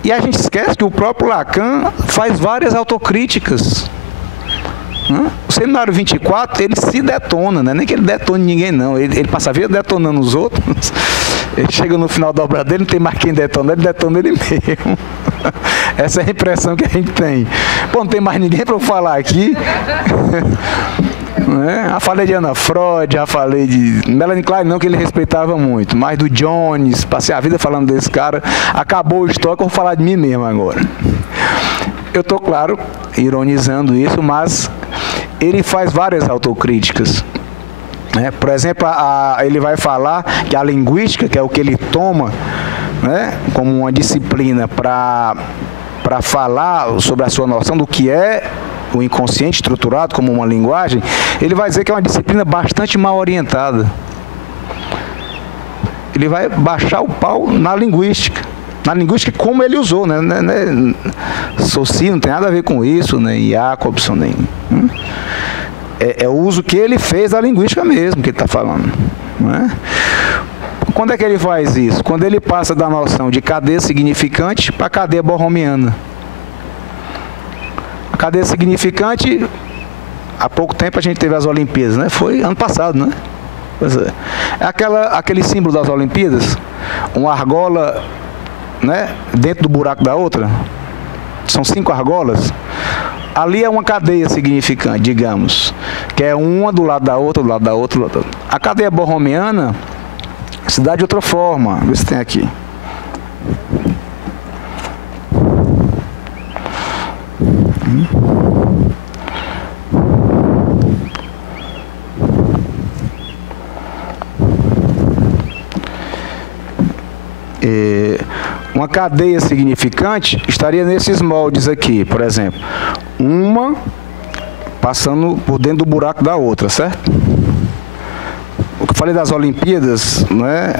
E a gente esquece que o próprio Lacan faz várias autocríticas. O seminário 24, ele se detona, não é nem que ele detone ninguém, não. Ele passa a vida detonando os outros. Ele chega no final da obra dele, não tem mais quem detona, ele detona ele mesmo. Essa é a impressão que a gente tem. Pô, não tem mais ninguém para eu falar aqui. Já falei de Ana Freud, já falei de Melanie Klein, não, que ele respeitava muito, mas do Jones, passei a vida falando desse cara, acabou o estoque, eu vou falar de mim mesmo agora. Eu estou, claro, ironizando isso, mas ele faz várias autocríticas. Por exemplo, ele vai falar que a linguística, que é o que ele toma, né, como uma disciplina para falar sobre a sua noção do que é o inconsciente estruturado como uma linguagem, ele vai dizer que é uma disciplina bastante mal orientada. Ele vai baixar o pau na linguística. Na linguística como ele usou, né? Saussure não tem nada a ver com isso, nem Jacobson, nem... É o uso que ele fez da linguística mesmo, que ele está falando. Né? Quando é que ele faz isso? Quando ele passa da noção de cadeia significante para a cadeia borromiana. A cadeia significante, há pouco tempo a gente teve as Olimpíadas, né? Foi ano passado, né? Pois é. Aquele símbolo das Olimpíadas, uma argola, né, dentro do buraco da outra. São 5 argolas. Ali é uma cadeia significante, digamos, que é uma do lado da outra, do lado da outra, do lado da outra. A cadeia borromiana se dá de outra forma. Vê se tem aqui. Uma cadeia significante estaria nesses moldes aqui, por exemplo. Uma passando por dentro do buraco da outra, certo? O que eu falei das Olimpíadas, né?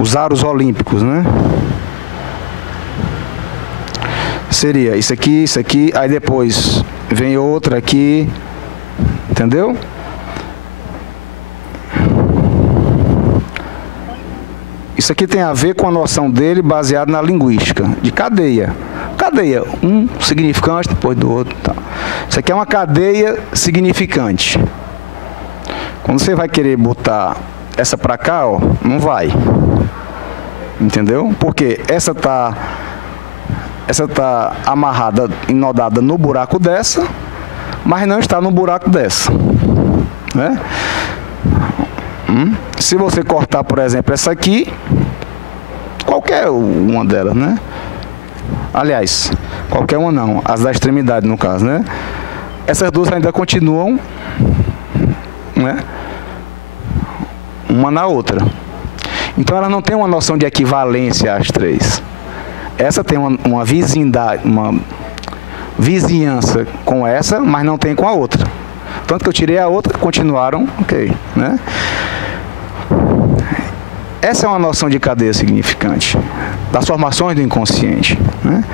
Os aros olímpicos, né? Seria isso aqui, aí depois vem outra aqui, entendeu? Isso aqui tem a ver com a noção dele baseada na linguística, de cadeia. Cadeia, um significante depois do outro. Tá. Isso aqui é uma cadeia significante. Quando você vai querer botar essa para cá, ó, não vai. Entendeu? Porque essa tá amarrada, enodada no buraco dessa, mas não está no buraco dessa. Né? Se você cortar, por exemplo, essa aqui, qualquer uma delas, né? Aliás, qualquer uma não, as da extremidade no caso, né? Essas duas ainda continuam, né? Uma na outra. Então ela não tem uma noção de equivalência às três. Essa tem uma vizindade, uma vizinhança com essa, mas não tem com a outra. Tanto que eu tirei a outra, continuaram, ok, né? Essa é uma noção de cadeia significante, das formações do inconsciente, né?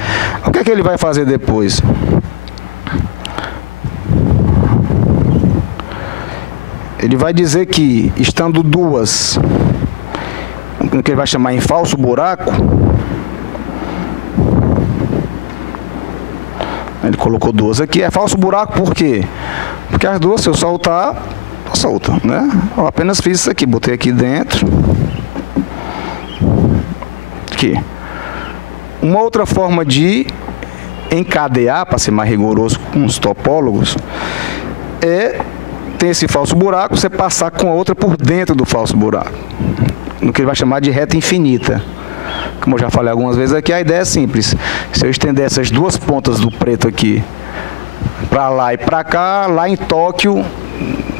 O que é que ele vai fazer depois? Ele vai dizer que, estando duas, o que ele vai chamar em falso buraco, ele colocou duas aqui, é falso buraco por quê? Porque as duas, se eu soltar, solta, né? Eu apenas fiz isso aqui, botei aqui dentro. Aqui. Uma outra forma de encadear, para ser mais rigoroso com os topólogos, é ter esse falso buraco, você passar com a outra por dentro do falso buraco, no que ele vai chamar de reta infinita. Como eu já falei algumas vezes aqui, a ideia é simples. Se eu estender essas duas pontas do preto aqui para lá e para cá, lá em Tóquio,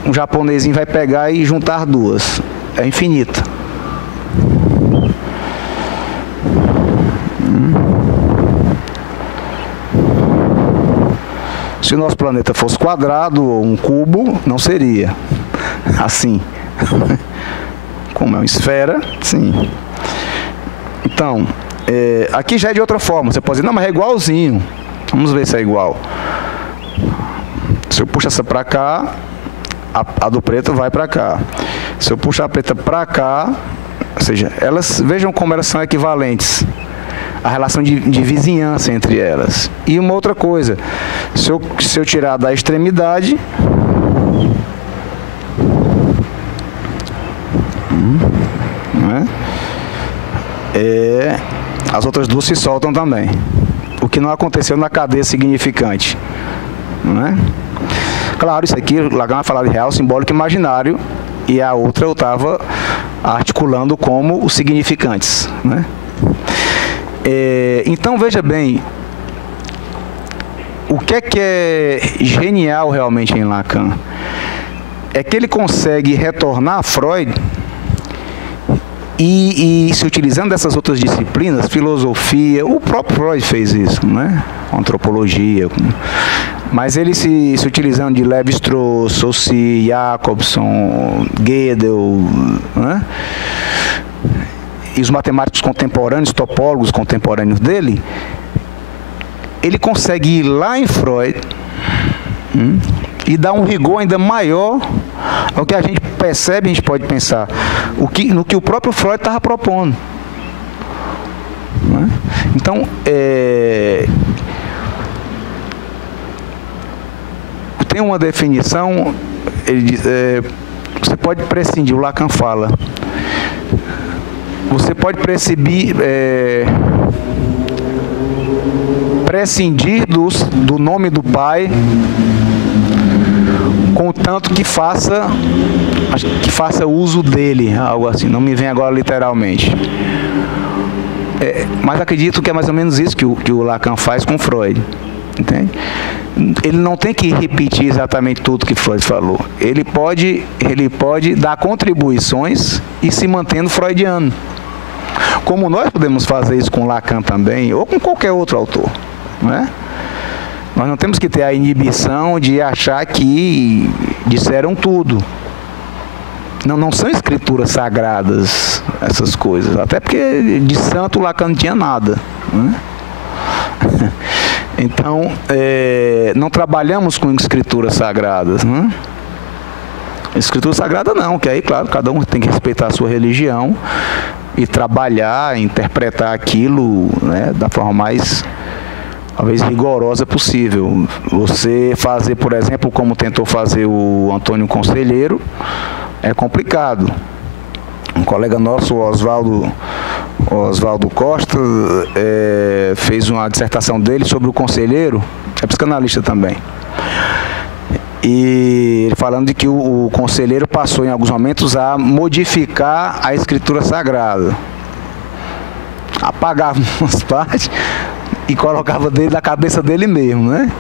um japonesinho vai pegar e juntar duas. É infinita. Se o nosso planeta fosse quadrado ou um cubo, não seria assim. Como é uma esfera, sim. Então, aqui já é de outra forma. Você pode dizer, não, mas é igualzinho. Vamos ver se é igual. Se eu puxo essa para cá, a do preto vai para cá. Se eu puxar a preta para cá, ou seja, elas, vejam como elas são equivalentes. A relação de vizinhança entre elas. E uma outra coisa, se eu tirar da extremidade, né, as outras duas se soltam também. O que não aconteceu na cadeia significante. Não é? Claro, isso aqui, o Lacan vai falar de real, simbólico e imaginário, e a outra eu estava articulando como os significantes. Né? Então, veja bem, o que é genial realmente em Lacan? É que ele consegue retornar a Freud e se utilizando dessas outras disciplinas, filosofia, o próprio Freud fez isso, né? Antropologia, mas ele se utilizando de Lévi-Strauss, Saussure, Jacobson, Gödel, né? E os matemáticos contemporâneos, topólogos contemporâneos dele, ele consegue ir lá em Freud e dar um rigor ainda maior O que a gente percebe, a gente pode pensar no que o próprio Freud estava propondo. Né? Então, tem uma definição, ele diz, você pode prescindir, o Lacan fala, você pode prescindir do nome do pai, contanto que faça uso dele, algo assim, não me vem agora literalmente. Mas acredito que é mais ou menos isso que o Lacan faz com Freud. Entende? Ele não tem que repetir exatamente tudo que Freud falou. Ele pode dar contribuições e se mantendo freudiano. Como nós podemos fazer isso com Lacan também, ou com qualquer outro autor. Né? Nós não temos que ter a inibição de achar que disseram tudo. Não são escrituras sagradas essas coisas. Até porque de santo Lacan não tinha nada. Né? Então, não trabalhamos com escrituras sagradas. Né? Escritura sagrada não, que aí, claro, cada um tem que respeitar a sua religião e trabalhar, interpretar aquilo, né, da forma mais, talvez, rigorosa possível. Você fazer, por exemplo, como tentou fazer o Antônio Conselheiro, é complicado. Um colega nosso, Oswaldo Costa, fez uma dissertação dele sobre o Conselheiro, é psicanalista também. E ele falando de que o Conselheiro passou em alguns momentos a modificar a escritura sagrada. Apagava umas partes e colocava dele na cabeça dele mesmo, né?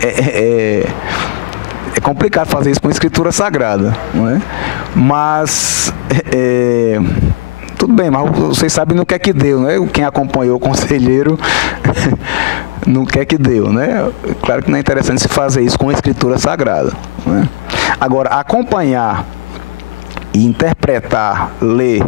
É complicado fazer isso com a escritura sagrada, não é? Mas tudo bem, mas vocês sabem no que é que deu, né? Quem acompanhou o Conselheiro no que é que deu, né? Claro que não é interessante se fazer isso com a escritura sagrada, né? Agora, acompanhar e interpretar, ler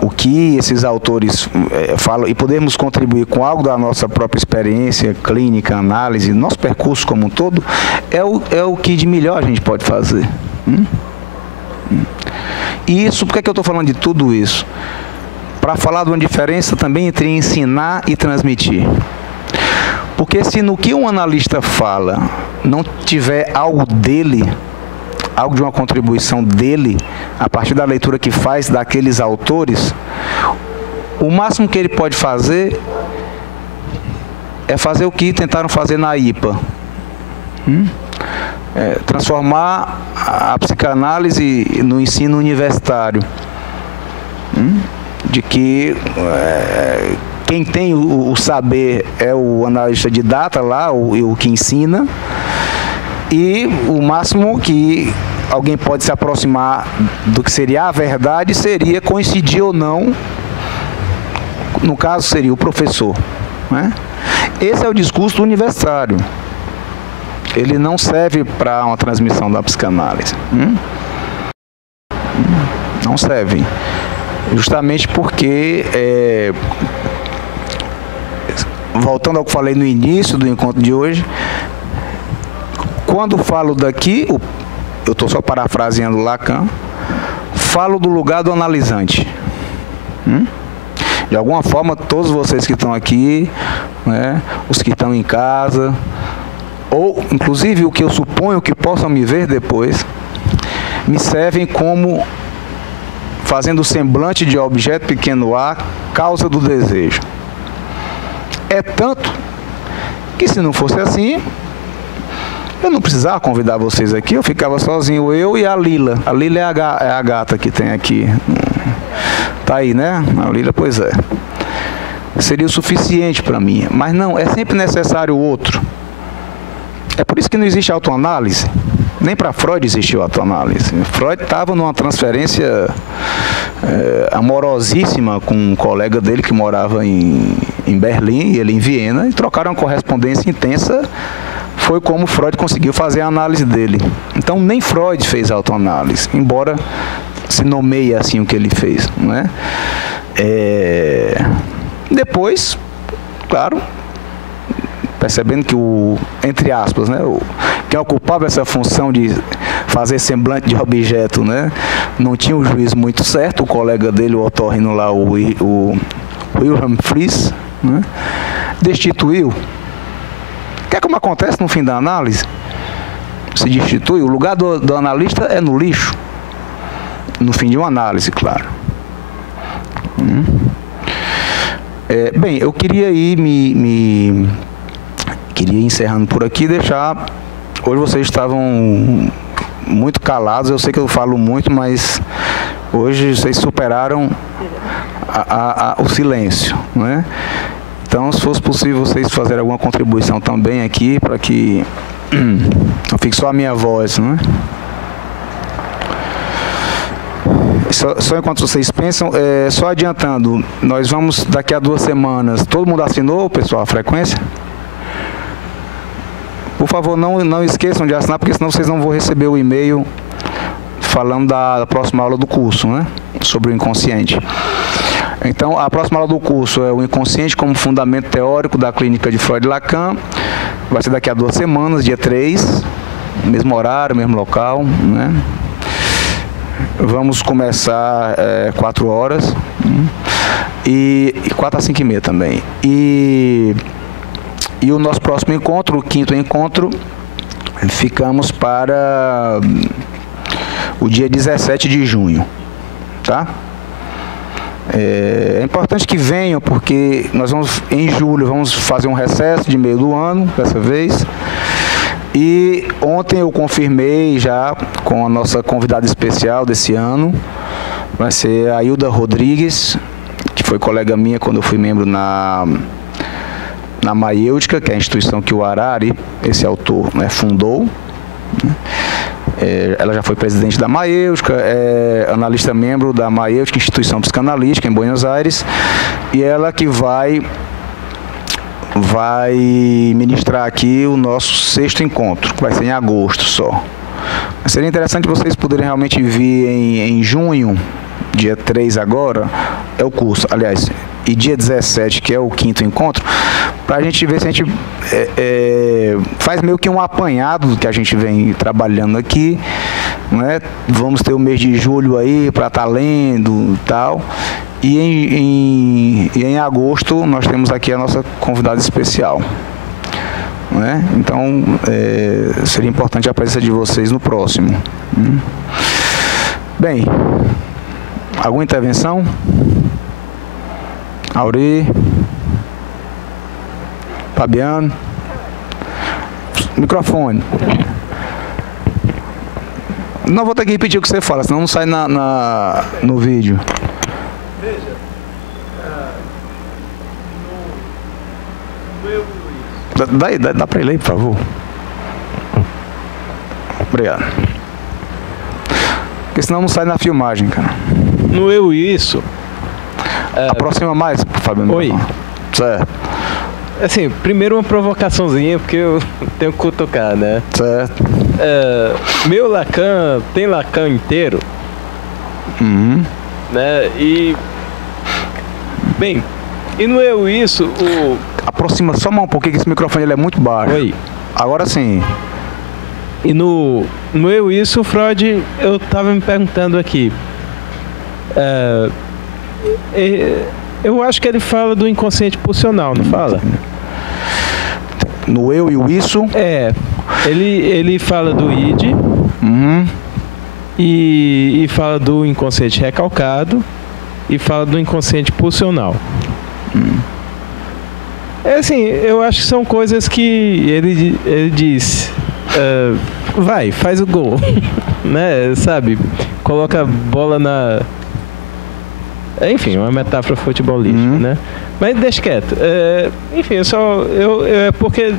o que esses autores falam e podermos contribuir com algo da nossa própria experiência clínica, análise, nosso percurso como um todo, é o que de melhor a gente pode fazer. E isso, por que eu estou falando de tudo isso? Para falar de uma diferença também entre ensinar e transmitir. Porque se no que um analista fala não tiver algo dele, algo de uma contribuição dele, a partir da leitura que faz daqueles autores, o máximo que ele pode fazer é fazer o que tentaram fazer na IPA. Transformar a psicanálise no ensino universitário. De que quem tem o saber é o analista didata lá, o que ensina, e o máximo que alguém pode se aproximar do que seria a verdade seria coincidir ou não, no caso seria o professor. Né? Esse é o discurso universitário. Ele não serve para uma transmissão da psicanálise. Não serve. Justamente porque, voltando ao que falei no início do encontro de hoje, quando falo daqui, eu estou só parafraseando Lacan, falo do lugar do analisante. De alguma forma, todos vocês que estão aqui, né, os que estão em casa, ou inclusive o que eu suponho que possam me ver depois, me servem como fazendo semblante de objeto pequeno a, causa do desejo. É tanto que, se não fosse assim, eu não precisava convidar vocês aqui, eu ficava sozinho, eu e a Lila. A Lila é a gata que tem aqui. Tá aí, né? A Lila, pois é. Seria o suficiente para mim. Mas não, é sempre necessário o outro. É por isso que não existe autoanálise. Nem para Freud existiu autoanálise. Freud estava numa transferência amorosíssima com um colega dele que morava em Berlim, e ele em Viena, e trocaram uma correspondência intensa. Foi como Freud conseguiu fazer a análise dele. Então, nem Freud fez autoanálise, embora se nomeie assim o que ele fez. Não é? Depois, claro, percebendo que entre aspas, né, quem ocupava essa função de fazer semblante de objeto, né? Não tinha o juízo muito certo, o colega dele, o otorrino lá, o Wilhelm Fries, né? Destituiu. Que é como acontece no fim da análise? Se destitui, o lugar do analista é no lixo. No fim de uma análise, claro. Bem, eu queria ir queria ir encerrando por aqui e deixar... Hoje vocês estavam muito calados, eu sei que eu falo muito, mas hoje vocês superaram o silêncio, né? Então, se fosse possível vocês fazerem alguma contribuição também aqui, para que não fique só a minha voz, não é? Só enquanto vocês pensam, só adiantando, nós vamos daqui a 2 semanas, todo mundo assinou, pessoal, a frequência? Por favor, não esqueçam de assinar, porque senão vocês não vão receber o e-mail falando da próxima aula do curso, né? Sobre o inconsciente. Então, a próxima aula do curso é o inconsciente como fundamento teórico da clínica de Freud e Lacan. Vai ser daqui a 2 semanas, dia 3, mesmo horário, mesmo local, né? Vamos começar 4 horas, e 4 às 5h30 também. E o nosso próximo encontro, o 5º encontro, ficamos para o dia 17 de junho, tá? É importante que venham, porque nós vamos, em julho, vamos fazer um recesso de meio do ano, dessa vez. E ontem eu confirmei já com a nossa convidada especial desse ano, vai ser a Hilda Rodrigues, que foi colega minha quando eu fui membro na Maiêutica, que é a instituição que o Harari, esse autor, né, fundou. Ela já foi presidente da Maiêutica, é analista membro da Maiêutica, instituição psicanalítica em Buenos Aires, e ela que vai ministrar aqui o nosso 6º encontro, que vai ser em agosto só. Mas seria interessante vocês poderem realmente vir em junho, dia 3 agora, é o curso, aliás, e dia 17, que é o 5º encontro, para a gente ver se a gente faz meio que um apanhado do que a gente vem trabalhando aqui, né? Vamos ter o mês de julho aí para estar lendo e tal, e em agosto nós temos aqui a nossa convidada especial, né? Então seria importante a presença de vocês no próximo. Bem, alguma intervenção? Auri, Fabiano, microfone. Não vou ter que repetir o que você fala, senão não sai no vídeo. Veja, no eu e Luiz. Dá para ele aí, por favor. Obrigado. Porque senão não sai na filmagem, cara. No eu e isso. Aproxima mais, Fabiano. Oi. Certo. Assim, primeiro uma provocaçãozinha, porque eu tenho que cutucar, né? Certo. Meu Lacan tem Lacan inteiro. Né? E... Bem, e no eu e isso, Aproxima só um pouquinho, que esse microfone ele é muito baixo. Oi. Agora sim. E no eu e isso, Freud, eu tava me perguntando aqui. Eu acho que ele fala do inconsciente pulsional, não fala? No eu e o isso? Ele fala do id e fala do inconsciente recalcado e fala do inconsciente pulsional. Assim, eu acho que são coisas que ele diz, vai, faz o gol, né, sabe? Coloca a bola na... Enfim, uma metáfora futebolística, né? Mas deixa quieto. Enfim, porque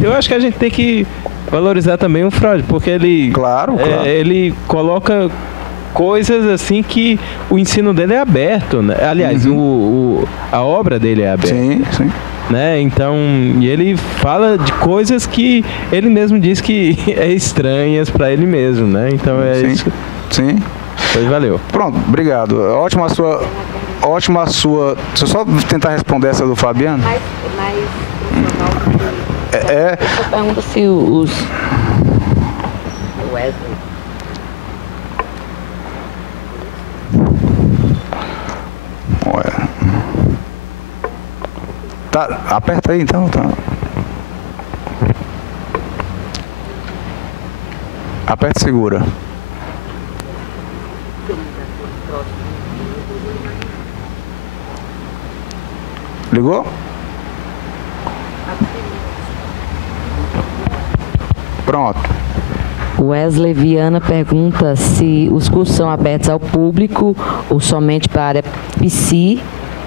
eu acho que a gente tem que valorizar também o Freud, porque ele... Claro. Ele coloca coisas assim que o ensino dele é aberto, né? Aliás, a obra dele é aberta. Sim, sim. Né? Então, e ele fala de coisas que ele mesmo diz que é estranhas para ele mesmo, né? Então isso. Sim. Pois valeu. Pronto, obrigado. Ótima a sua. Deixa eu só tentar responder essa do Fabiano. Eu pergunto se os Wesley Aperta aí então. Tá. Aperta e segura. Ligou? Pronto. Wesley Viana pergunta se os cursos são abertos ao público ou somente para a área psi.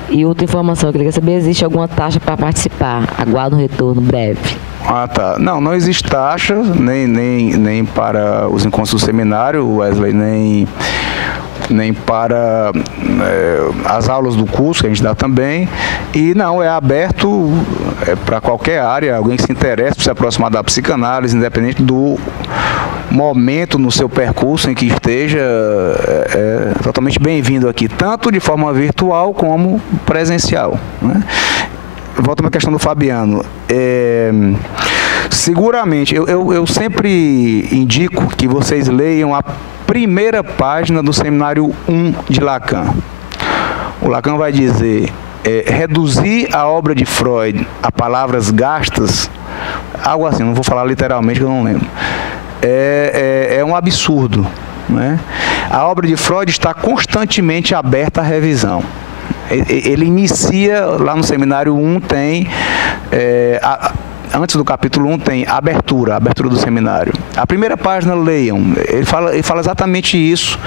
E outra informação, eu queria saber, existe alguma taxa para participar? Aguardo um retorno breve. Ah, tá. Não existe taxa, nem para os encontros do seminário, Wesley, nem para as aulas do curso que a gente dá também. E não, é aberto para qualquer área, alguém que se interesse por se aproximar da psicanálise, independente do momento no seu percurso em que esteja, é totalmente bem-vindo aqui, tanto de forma virtual como presencial, né? Volto à questão do Fabiano. Seguramente, eu sempre indico que vocês leiam a primeira página do seminário 1 de Lacan. O Lacan vai dizer, reduzir a obra de Freud a palavras gastas, algo assim, não vou falar literalmente que eu não lembro, é um absurdo, né? A obra de Freud está constantemente aberta à revisão. Ele inicia, lá no seminário 1 tem, antes do capítulo 1 tem a abertura do seminário. A primeira página, leiam, ele fala exatamente isso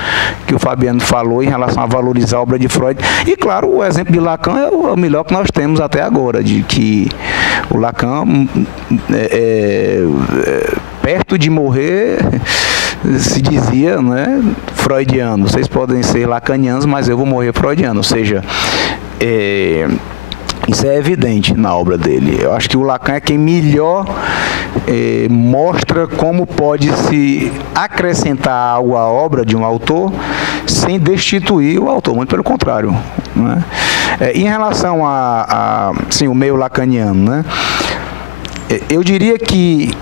que o Fabiano falou em relação a valorizar a obra de Freud. E claro, o exemplo de Lacan é o melhor que nós temos até agora, de que o Lacan, perto de morrer, se dizia, né, freudiano. Vocês podem ser lacanianos, mas eu vou morrer freudiano. Ou seja, isso é evidente na obra dele. Eu acho que o Lacan é quem melhor mostra como pode se acrescentar algo à obra de um autor sem destituir o autor, muito pelo contrário, né? Em relação sim, o meio lacaniano, né, eu diria que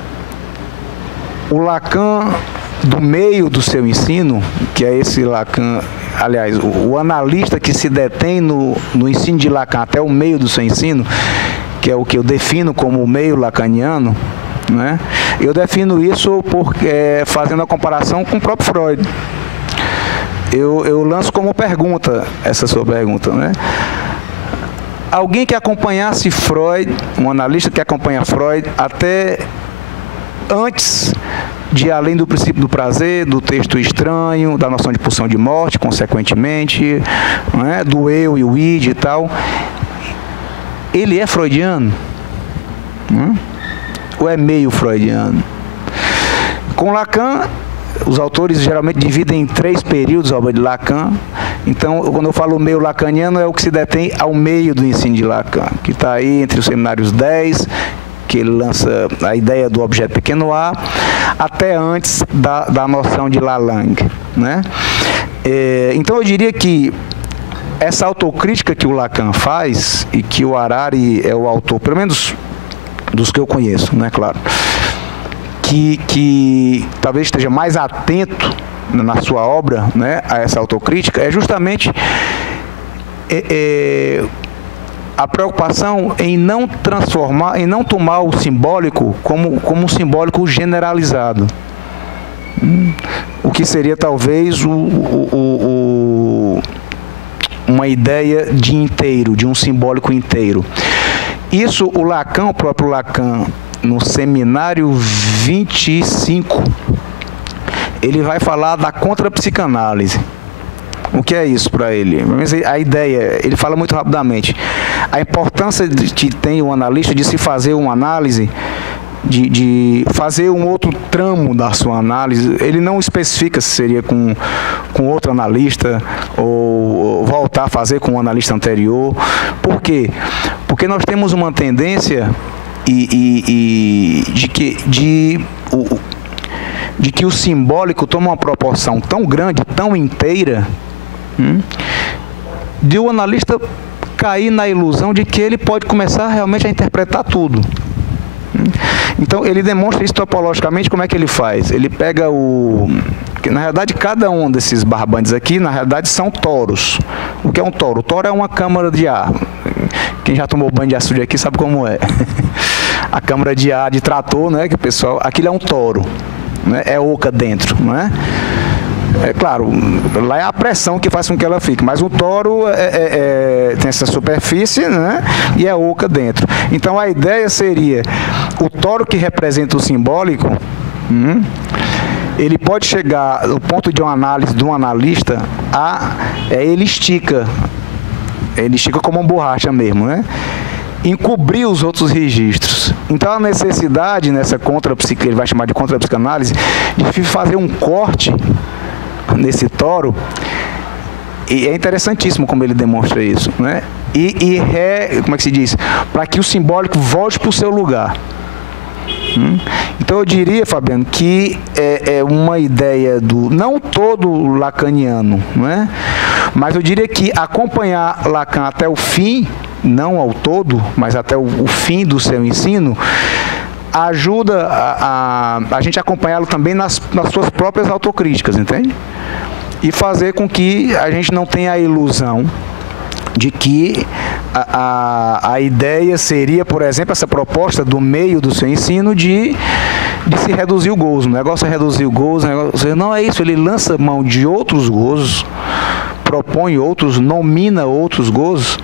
o Lacan do meio do seu ensino, que é esse Lacan, aliás, o analista que se detém no ensino de Lacan até o meio do seu ensino, que é o que eu defino como o meio lacaniano, né? Eu defino isso fazendo a comparação com o próprio Freud. Eu lanço como pergunta, essa sua pergunta, né? Alguém que acompanhasse Freud, um analista que acompanha Freud até antes de além do princípio do prazer, do texto estranho, da noção de pulsão de morte, consequentemente, né, do eu e o id e tal, ele é freudiano? Ou é meio freudiano? Com Lacan, os autores geralmente dividem em 3 períodos a obra de Lacan. Então, quando eu falo meio lacaniano, é o que se detém ao meio do ensino de Lacan, que está aí entre os seminários 10, que ele lança a ideia do objeto pequeno a, até antes da noção de Lalande, né? Então eu diria que essa autocrítica que o Lacan faz, e que o Harari é o autor, pelo menos dos que eu conheço, né, claro, que talvez esteja mais atento na sua obra, né, a essa autocrítica, é justamente a preocupação em não transformar, em não tomar o simbólico como um simbólico generalizado. O que seria talvez uma ideia de inteiro, de um simbólico inteiro. Isso o Lacan, o próprio Lacan, no seminário 25, ele vai falar da contrapsicanálise. O que é isso para ele? A ideia, ele fala muito rapidamente, a importância que tem o analista de se fazer uma análise, de fazer um outro tramo da sua análise. Ele não especifica se seria com outro analista ou voltar a fazer com o analista anterior. Por quê? Porque nós temos uma tendência de que o simbólico toma uma proporção tão grande, tão inteira, de o analista cair na ilusão de que ele pode começar realmente a interpretar tudo. Então ele demonstra isso topologicamente. Como é que ele faz? Ele pega que na realidade cada um desses barbantes aqui, na realidade são toros. O que é um toro? O toro é uma câmara de ar. Quem já tomou banho de açude aqui sabe como é. A câmara de ar de trator, né, que o pessoal... Aquilo é um toro, né, é oca dentro, não é? É claro, lá é a pressão que faz com que ela fique, mas o toro tem essa superfície, né, e é oca dentro. Então a ideia seria, o toro que representa o simbólico, ele pode chegar, no ponto de uma análise de um analista, ele estica como uma borracha mesmo, né? Encobrir os outros registros. Então a necessidade nessa ele vai chamar de contrapsicanálise, de fazer um corte nesse toro, e é interessantíssimo como ele demonstra isso, né? Como é que se diz? Para que o simbólico volte para o seu lugar. Então eu diria, Fabiano, que é uma ideia não todo lacaniano, não é? Mas eu diria que acompanhar Lacan até o fim, não ao todo, mas até o fim do seu ensino, ajuda a gente acompanhá-lo também nas suas próprias autocríticas, entende? E fazer com que a gente não tenha a ilusão de que a ideia seria, por exemplo, essa proposta do meio do seu ensino de se reduzir o gozo. O negócio é reduzir o gozo, não é isso, ele lança mão de outros gozos, propõe outros, nomina outros gozos,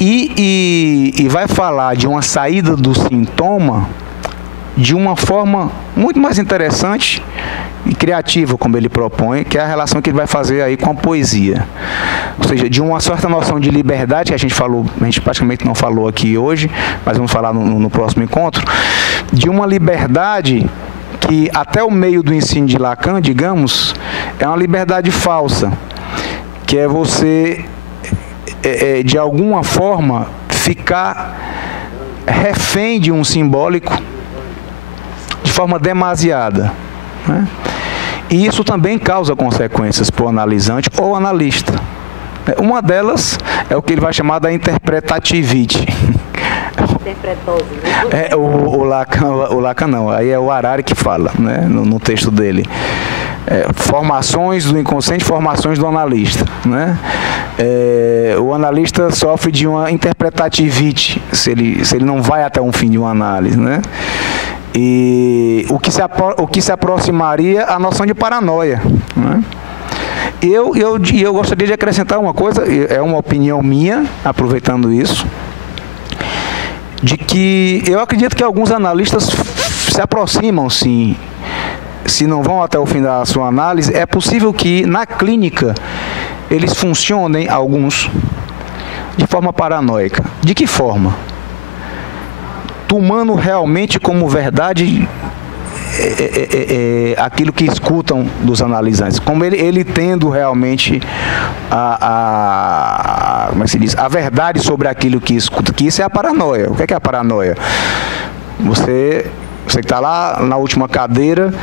e vai falar de uma saída do sintoma de uma forma muito mais interessante e criativa, como ele propõe, que é a relação que ele vai fazer aí com a poesia. Ou seja, de uma certa noção de liberdade, que a gente praticamente não falou aqui hoje, mas vamos falar no próximo encontro, de uma liberdade que até o meio do ensino de Lacan, digamos, é uma liberdade falsa, que é você, de alguma forma, ficar refém de um simbólico de forma demasiada, né? E isso também causa consequências para o analisante ou analista. Uma delas é o que ele vai chamar da interpretativite. Interpretose, né? O Lacan não, aí é o Harari que fala, né, no texto dele. Formações do inconsciente, formações do analista, né? O analista sofre de uma interpretativite se ele não vai até um fim de uma análise, né? E o que se aproximaria à noção de paranoia, né? Eu gostaria de acrescentar uma coisa, é uma opinião minha, aproveitando isso, de que eu acredito que alguns analistas se aproximam, sim, se não vão até o fim da sua análise. É possível que na clínica eles funcionem, alguns, de forma paranoica. De que forma? Tomando realmente como verdade aquilo que escutam dos analisantes, como ele tendo realmente como é que se diz? A verdade sobre aquilo que escuta, que isso é a paranoia. O que é a paranoia? Você que está lá na última cadeira,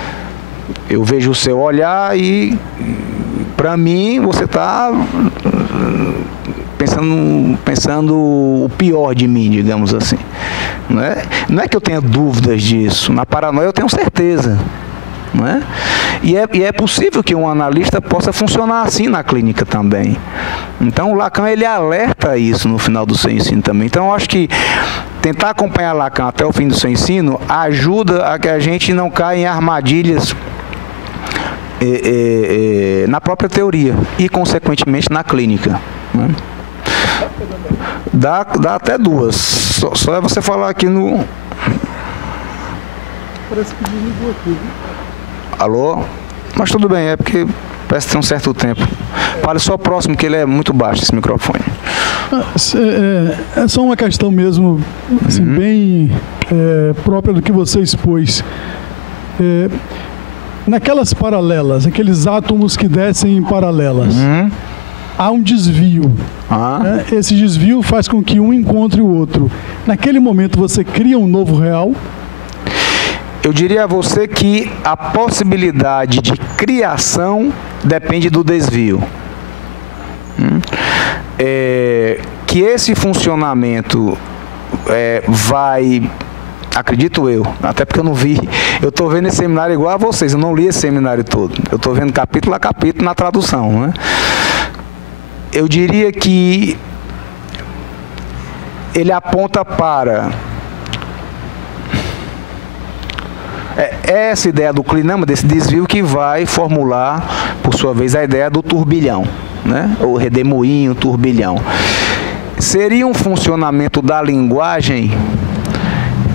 eu vejo o seu olhar e, para mim, você está pensando o pior de mim, digamos assim. Não é que eu tenha dúvidas disso. Na paranoia eu tenho certeza. Não é? E é possível que um analista possa funcionar assim na clínica também. Então o Lacan, ele alerta isso no final do seu ensino também. Então eu acho que tentar acompanhar Lacan até o fim do seu ensino ajuda a que a gente não caia em armadilhas na própria teoria e, consequentemente, na clínica. Né? Dá até duas. Só é você falar aqui no... Parece que desligou aqui, viu? Alô? Mas tudo bem, é porque parece que tem um certo tempo. Fale só próximo, que ele é muito baixo, esse microfone. É só uma questão mesmo, assim, bem própria do que você expôs. Naquelas paralelas, aqueles átomos que descem em paralelas, há um desvio. Né? Esse desvio faz com que um encontre o outro. Naquele momento você cria um novo real? Eu diria a você que a possibilidade de criação depende do desvio. Que esse funcionamento vai... Acredito eu, até porque eu não vi. Eu estou vendo esse seminário igual a vocês, eu não li esse seminário todo. Eu estou vendo capítulo a capítulo na tradução, né? Eu diria que ele aponta para essa ideia do clinama, desse desvio, que vai formular, por sua vez, a ideia do turbilhão, né? O redemoinho, turbilhão. Seria um funcionamento da linguagem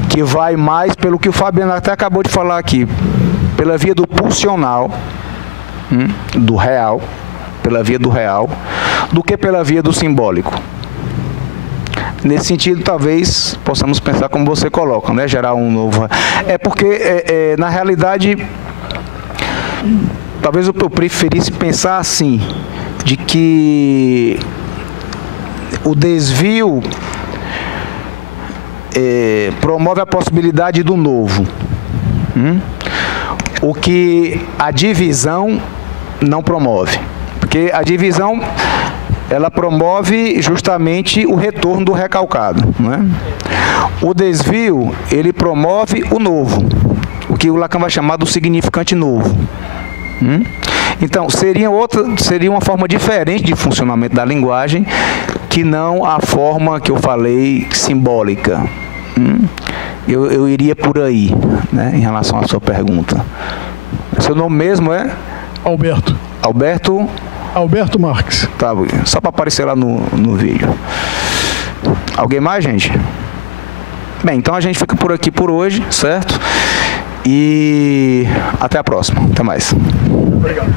que vai mais pelo que o Fabiano até acabou de falar aqui, pela via do pulsional, do real, pela via do real, do que pela via do simbólico. Nesse sentido, talvez possamos pensar como você coloca, né? Gerar um novo... É porque, na realidade, talvez eu preferisse pensar assim, de que o desvio promove a possibilidade do novo. O que a divisão não promove. Porque a divisão, ela promove justamente o retorno do recalcado, não é? O desvio, ele promove o novo, o que o Lacan vai chamar do significante novo. Então, seria uma forma diferente de funcionamento da linguagem, que não a forma que eu falei simbólica. Eu iria por aí, né, em relação à sua pergunta. Seu nome mesmo é? Alberto. Alberto Marques. Tá, só para aparecer lá no vídeo. Alguém mais, gente? Bem, então a gente fica por aqui por hoje, certo? E até a próxima. Até mais. Obrigado.